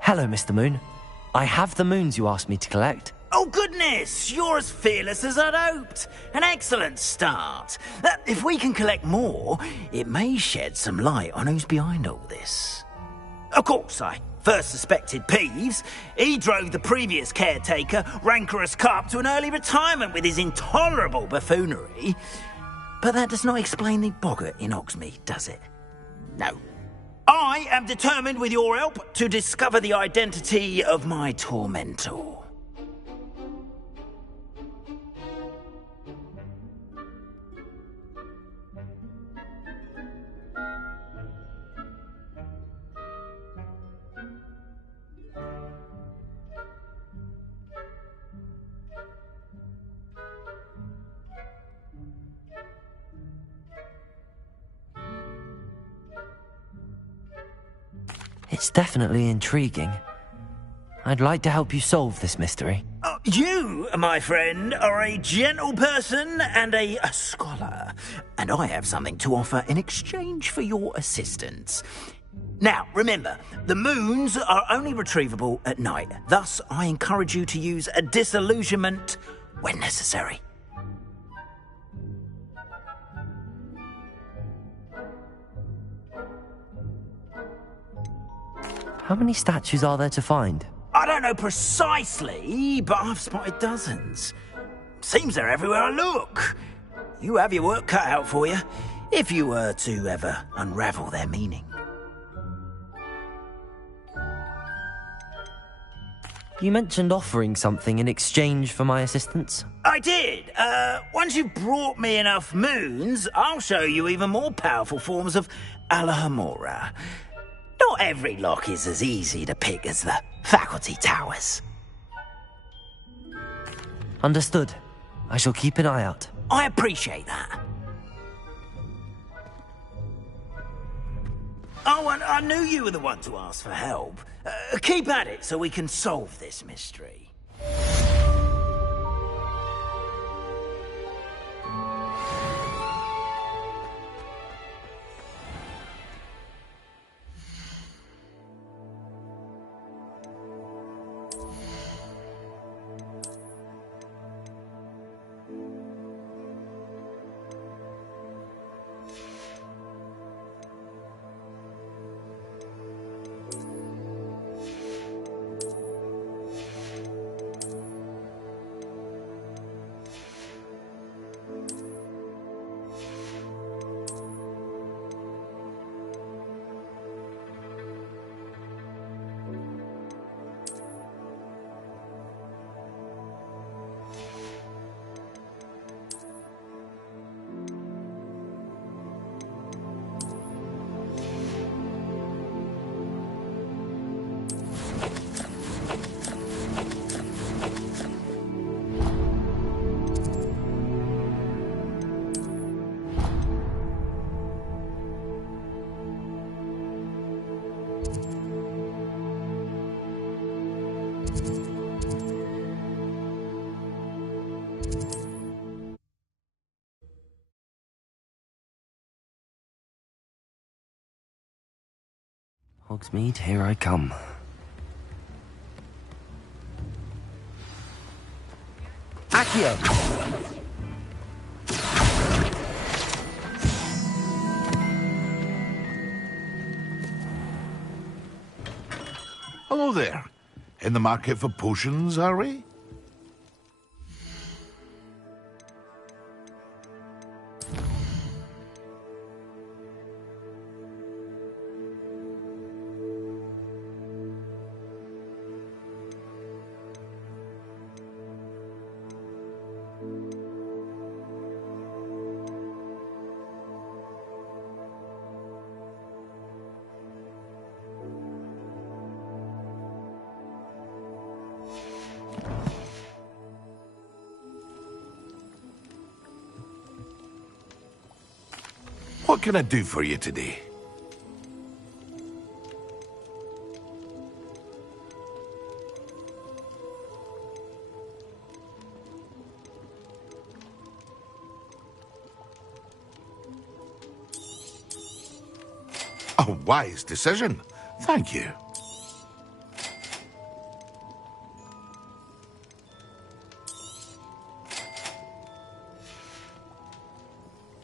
Hello, Mr. Moon. I have the moons you asked me to collect. Oh, goodness! You're as fearless as I'd hoped. An excellent start. If we can collect more, it may shed some light on who's behind all this. Of course, I first suspected Peeves. He drove the previous caretaker, Rancorous Carp, to an early retirement with his intolerable buffoonery. But that does not explain the boggart in Hogsmeade, does it? No. I am determined, with your help, to discover the identity of my tormentor. It's definitely intriguing. I'd like to help you solve this mystery. You, my friend, are a gentle person and a scholar, and I have something to offer in exchange for your assistance. Now, remember, the moons are only retrievable at night. Thus, I encourage you to use a disillusionment when necessary. How many statues are there to find? I don't know precisely, but I've spotted dozens. seems they're everywhere I look. You have your work cut out for you, if you were to ever unravel their meaning. You mentioned offering something in exchange for my assistance. I did. Once you've brought me enough moons, I'll show you even more powerful forms of Alahamora. Not every lock is as easy to pick as the faculty towers. Understood. I shall keep an eye out. I appreciate that. Oh, and I knew you were the one to ask for help. Keep at it so we can solve this mystery. Hogsmeade, here I come. Accio! Hello there. In the market for potions, are we? What can I do for you today? A wise decision. Thank you.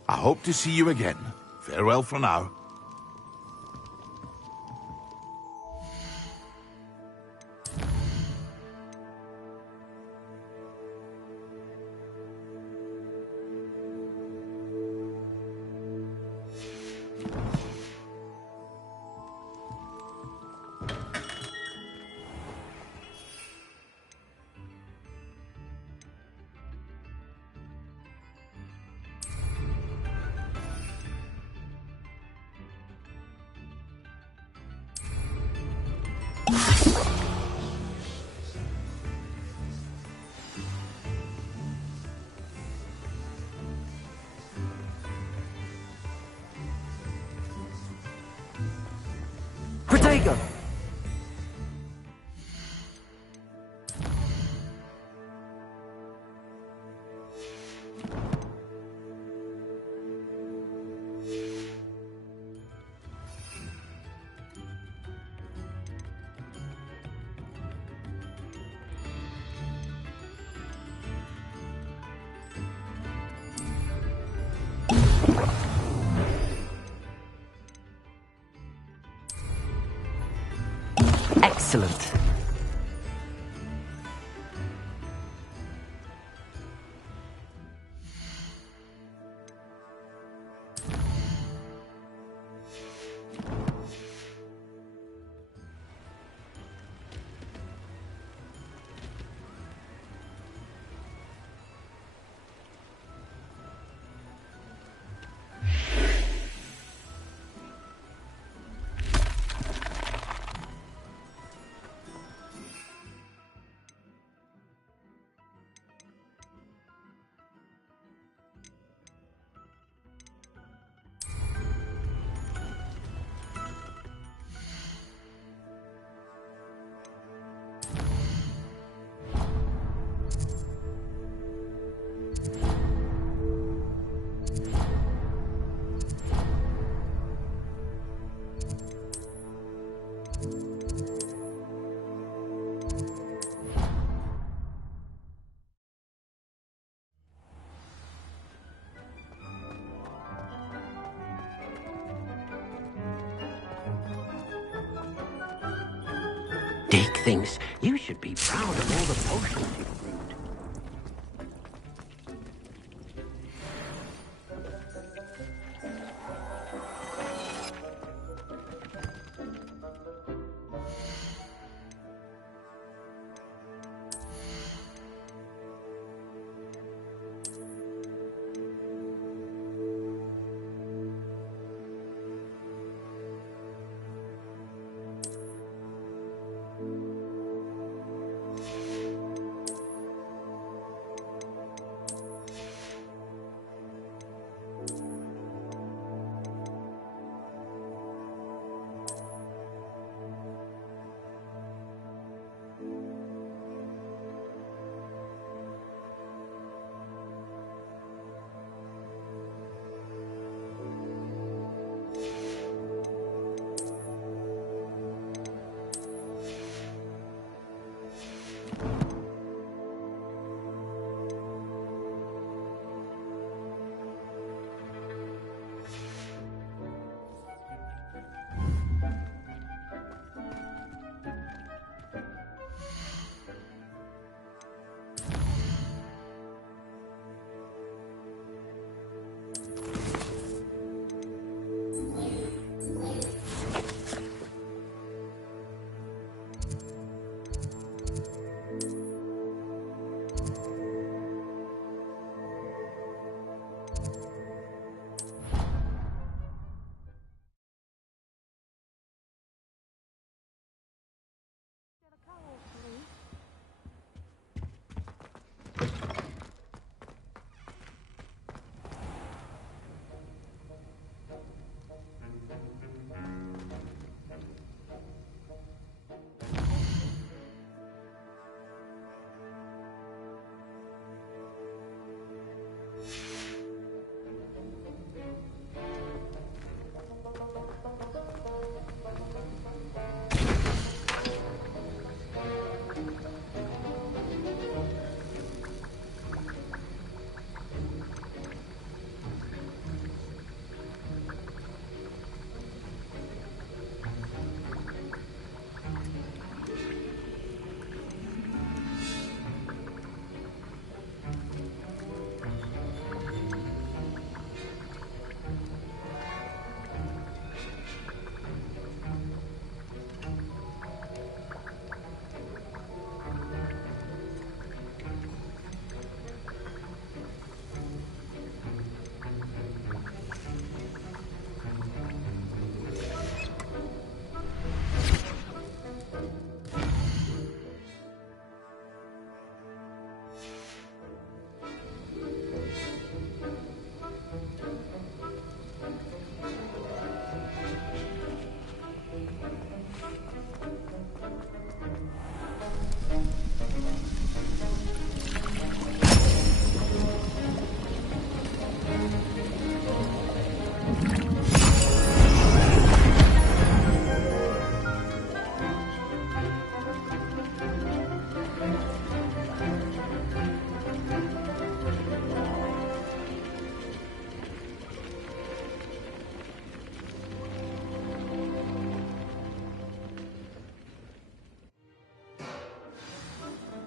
I hope to see you again. Farewell for now. Protego! Excellent. Dick thinks you should be proud of all the potions you've brewed.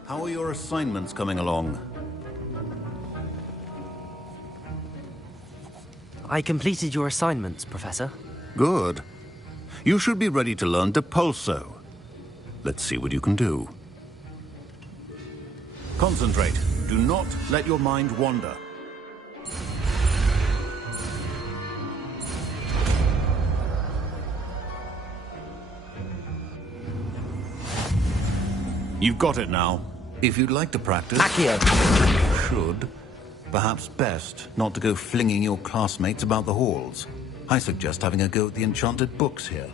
How are your assignments coming along? I completed your assignments, Professor. Good. You should be ready to learn Depulso. Let's see what you can do. Concentrate. Do not let your mind wander. You've got it now. If you'd like to practice... Accio! Should. Perhaps best not to go flinging your classmates about the halls. I suggest having a go at the enchanted books here.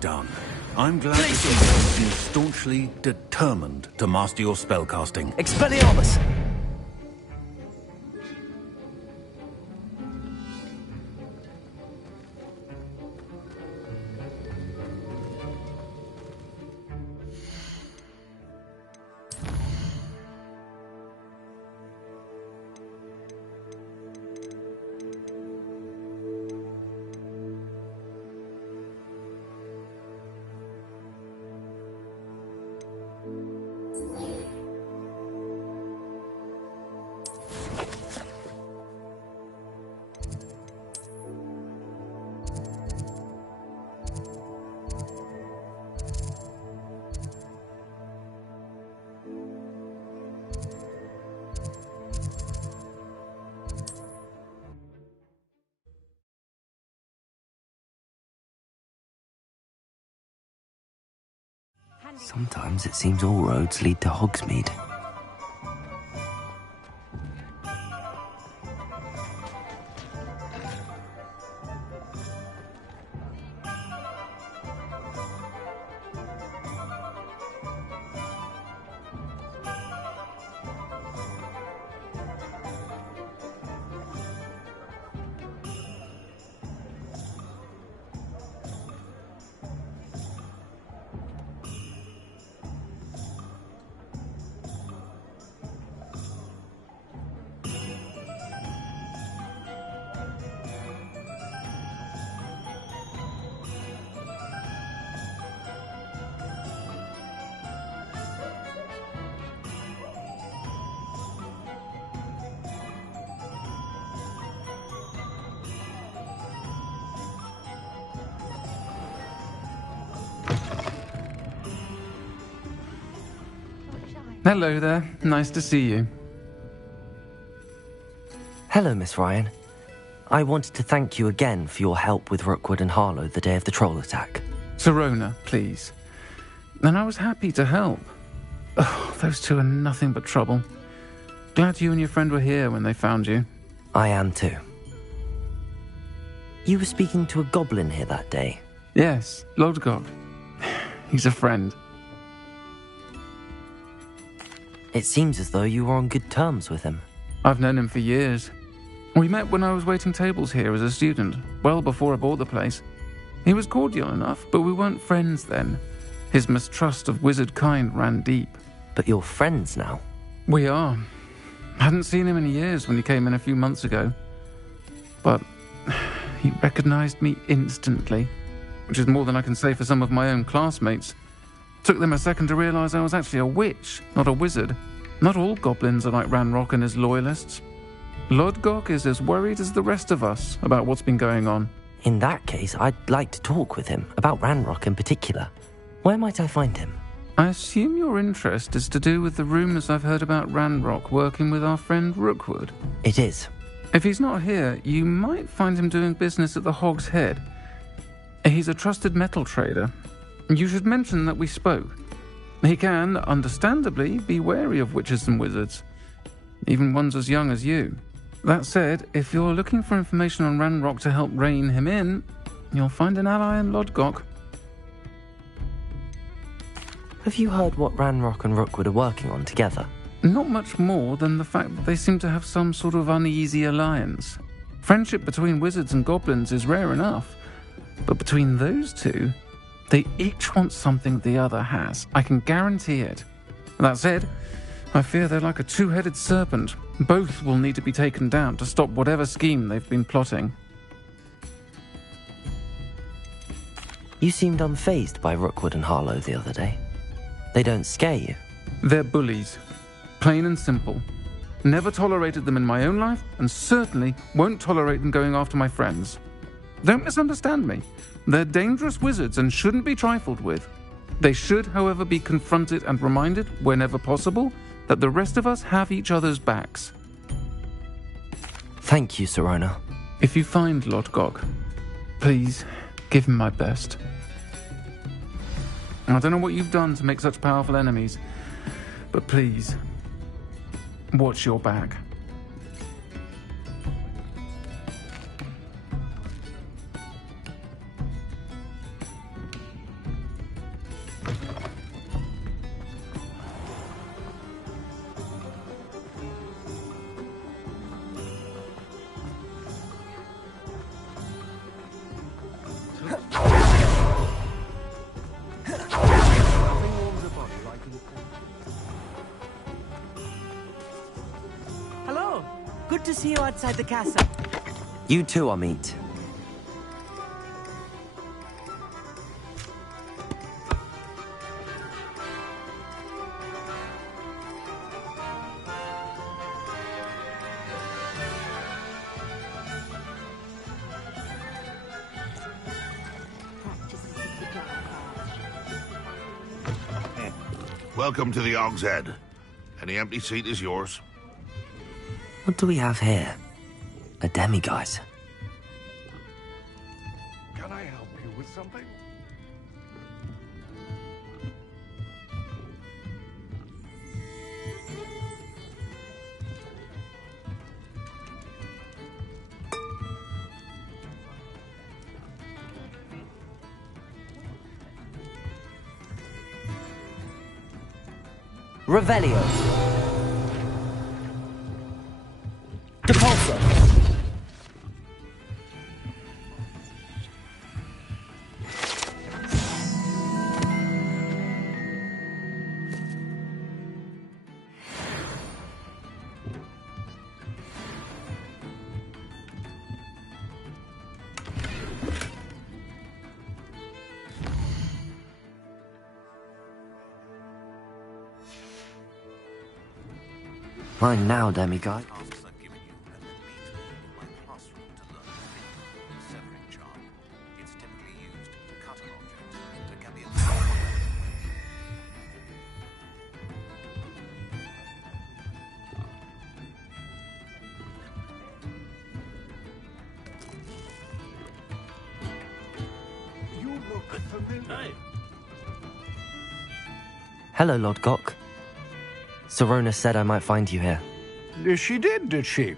done. I'm glad that you've been staunchly determined to master your spellcasting. Expelliarmus! Sometimes it seems all roads lead to Hogsmeade. Hello there. Nice to see you. Hello, Miss Ryan. I wanted to thank you again for your help with Rookwood and Harlow the day of the troll attack. Sirona, please. And I was happy to help. Oh, those two are nothing but trouble. Glad you and your friend were here when they found you. I am too. You were speaking to a goblin here that day? Yes, Lodgok. He's a friend. It seems as though you were on good terms with him. I've known him for years. We met when I was waiting tables here as a student, well before I bought the place. He was cordial enough, but we weren't friends then. His mistrust of wizard kind ran deep. But you're friends now? We are. Hadn't seen him in years when he came in a few months ago. But he recognized me instantly, which is more than I can say for some of my own classmates. Took them a second to realize I was actually a witch, not a wizard. Not all goblins are like Ranrock and his loyalists. Lodgok is as worried as the rest of us about what's been going on. In that case, I'd like to talk with him, about Ranrock in particular. Where might I find him? I assume your interest is to do with the rumors I've heard about Ranrock working with our friend Rookwood. It is. If he's not here, you might find him doing business at the Hog's Head. He's a trusted metal trader. You should mention that we spoke. He can, understandably, be wary of witches and wizards, even ones as young as you. That said, if you're looking for information on Ranrock to help rein him in, you'll find an ally in Lodgok. Have you heard what Ranrock and Rookwood are working on together? Not much more than the fact that they seem to have some sort of uneasy alliance. Friendship between wizards and goblins is rare enough, but between those two, they each want something the other has. I can guarantee it. That said, I fear they're like a two-headed serpent. Both will need to be taken down to stop whatever scheme they've been plotting. You seemed unfazed by Rookwood and Harlow the other day. They don't scare you? They're bullies. Plain and simple. Never tolerated them in my own life, and certainly won't tolerate them going after my friends. Don't misunderstand me. They're dangerous wizards and shouldn't be trifled with. They should, however, be confronted and reminded, whenever possible, that the rest of us have each other's backs. Thank you, Sirona. If you find Lodgok, please give him my best. I don't know what you've done to make such powerful enemies, but please, watch your back. Good to see you outside the castle. You too, Amit. Welcome to the Og's Head. Any empty seat is yours. What do we have here? A demiguise. Can I help you with something? Revelio. Depulso. Mine now, demiguise. You look familiar. Hello, Lord Gok. Serona said I might find you here. She did she?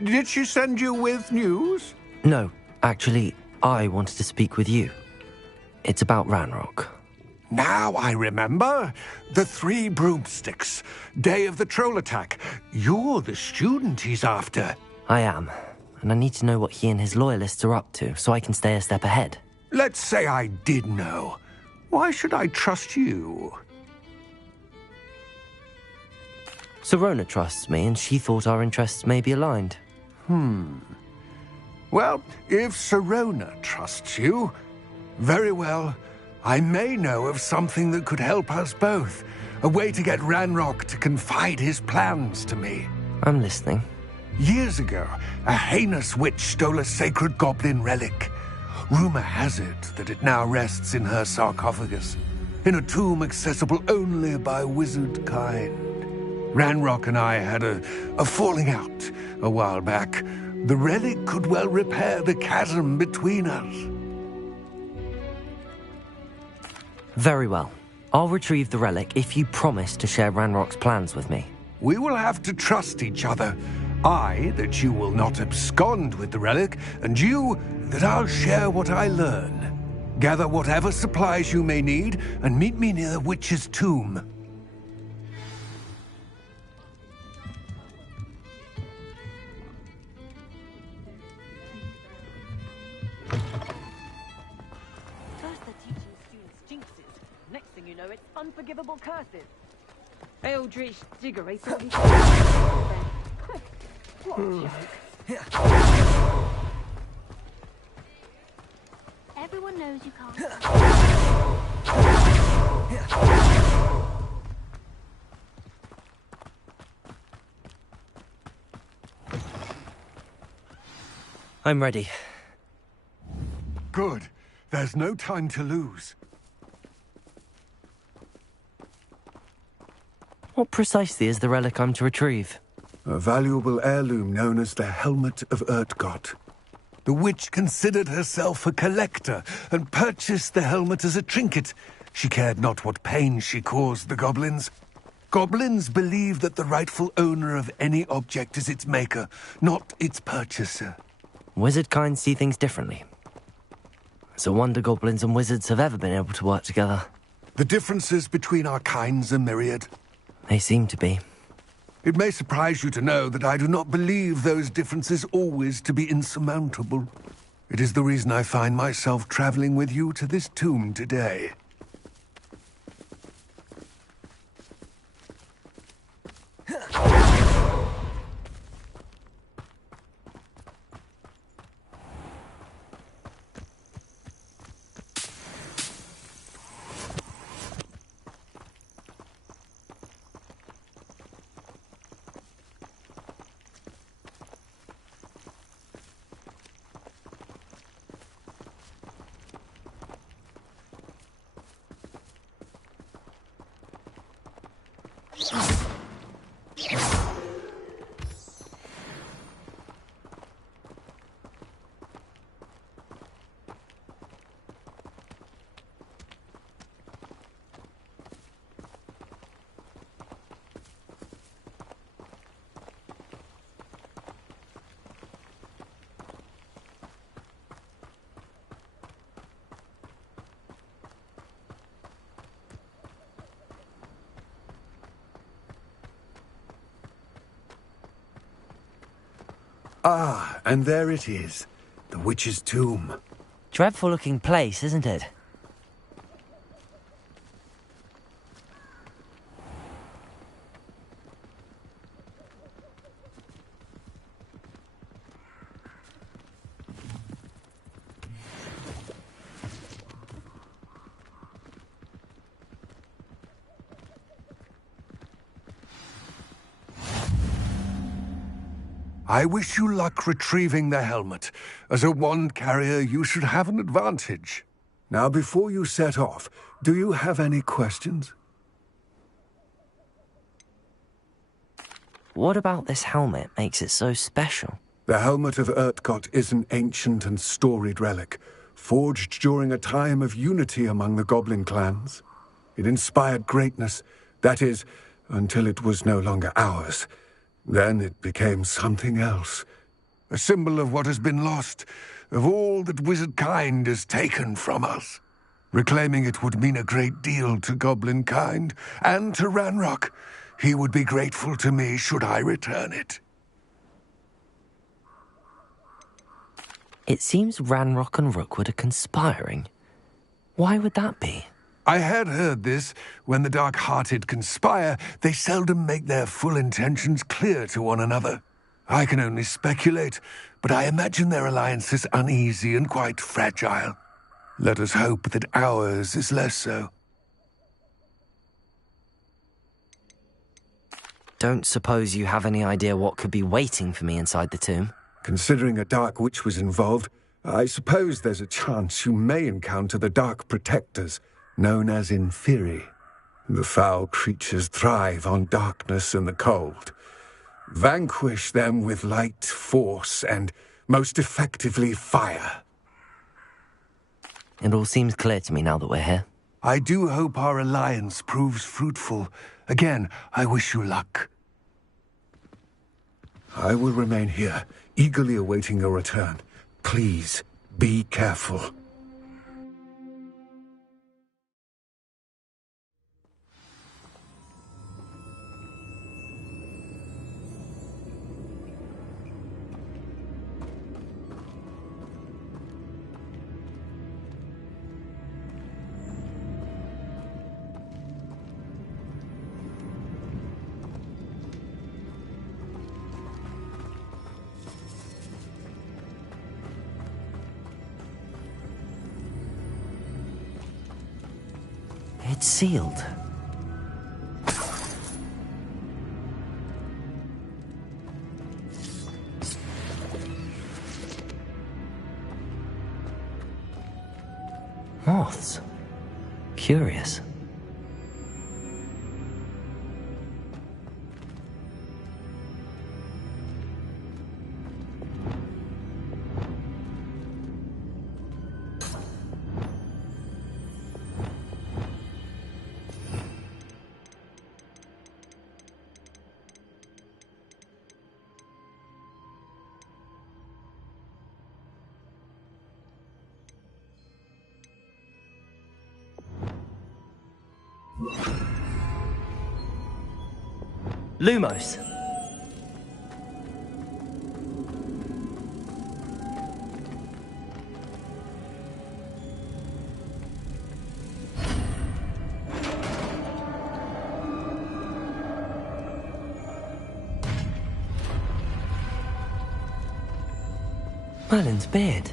Did she send you with news? No, actually, I wanted to speak with you. It's about Ranrock. Now I remember. The 3 broomsticks. Day of the troll attack. You're the student he's after. I am, and I need to know what he and his loyalists are up to so I can stay a step ahead. Let's say I did know. Why should I trust you? Serona trusts me, and she thought our interests may be aligned. Well, if Serona trusts you, very well. I may know of something that could help us both. A way to get Ranrock to confide his plans to me. I'm listening. Years ago, a heinous witch stole a sacred goblin relic. Rumor has it that it now rests in her sarcophagus, in a tomb accessible only by wizard kind. Ranrock and I had a falling out a while back. The relic could well repair the chasm between us. Very well. I'll retrieve the relic if you promise to share Ranrock's plans with me. We will have to trust each other. I, that you will not abscond with the relic, and you, that I'll share what I learn. Gather whatever supplies you may need, and meet me near the witch's tomb. It's unforgivable curses. Eldritch Diggory thought he What a joke. Everyone knows you can't. I'm ready. Good. There's no time to lose. What precisely is the relic I'm to retrieve? A valuable heirloom known as the Helmet of Urtgott. The witch considered herself a collector and purchased the helmet as a trinket. She cared not what pain she caused the goblins. Goblins believe that the rightful owner of any object is its maker, not its purchaser. Wizard kind see things differently. It's a wonder goblins and wizards have ever been able to work together. The differences between our kinds are myriad. They seem to be. It may surprise you to know that I do not believe those differences always to be insurmountable. It is the reason I find myself traveling with you to this tomb today. Ah, and there it is. The witch's tomb. Dreadful looking place, isn't it? I wish you luck retrieving the helmet. As a wand carrier, you should have an advantage. Now, before you set off, do you have any questions? What about this helmet makes it so special? The helmet of Urtkot is an ancient and storied relic, forged during a time of unity among the goblin clans. It inspired greatness, that is, until it was no longer ours. Then it became something else. A symbol of what has been lost, of all that wizard kind is taken from us. Reclaiming it would mean a great deal to goblin kind, and to Ranrock. He would be grateful to me should I return it. It seems Ranrock and Rookwood are conspiring. Why would that be? I had heard this. When the dark-hearted conspire, they seldom make their full intentions clear to one another. I can only speculate, but I imagine their alliance is uneasy and quite fragile. Let us hope that ours is less so. Don't suppose you have any idea what could be waiting for me inside the tomb? Considering a dark witch was involved, I suppose there's a chance you may encounter the Dark Protectors, known as Inferi. The foul creatures thrive on darkness and the cold. Vanquish them with light, force, and, most effectively, fire. It all seems clear to me now that we're here. I do hope our alliance proves fruitful. Again, I wish you luck. I will remain here, eagerly awaiting your return. Please, be careful. It's sealed. Moths. Curious. Lumos. Merlin's beard.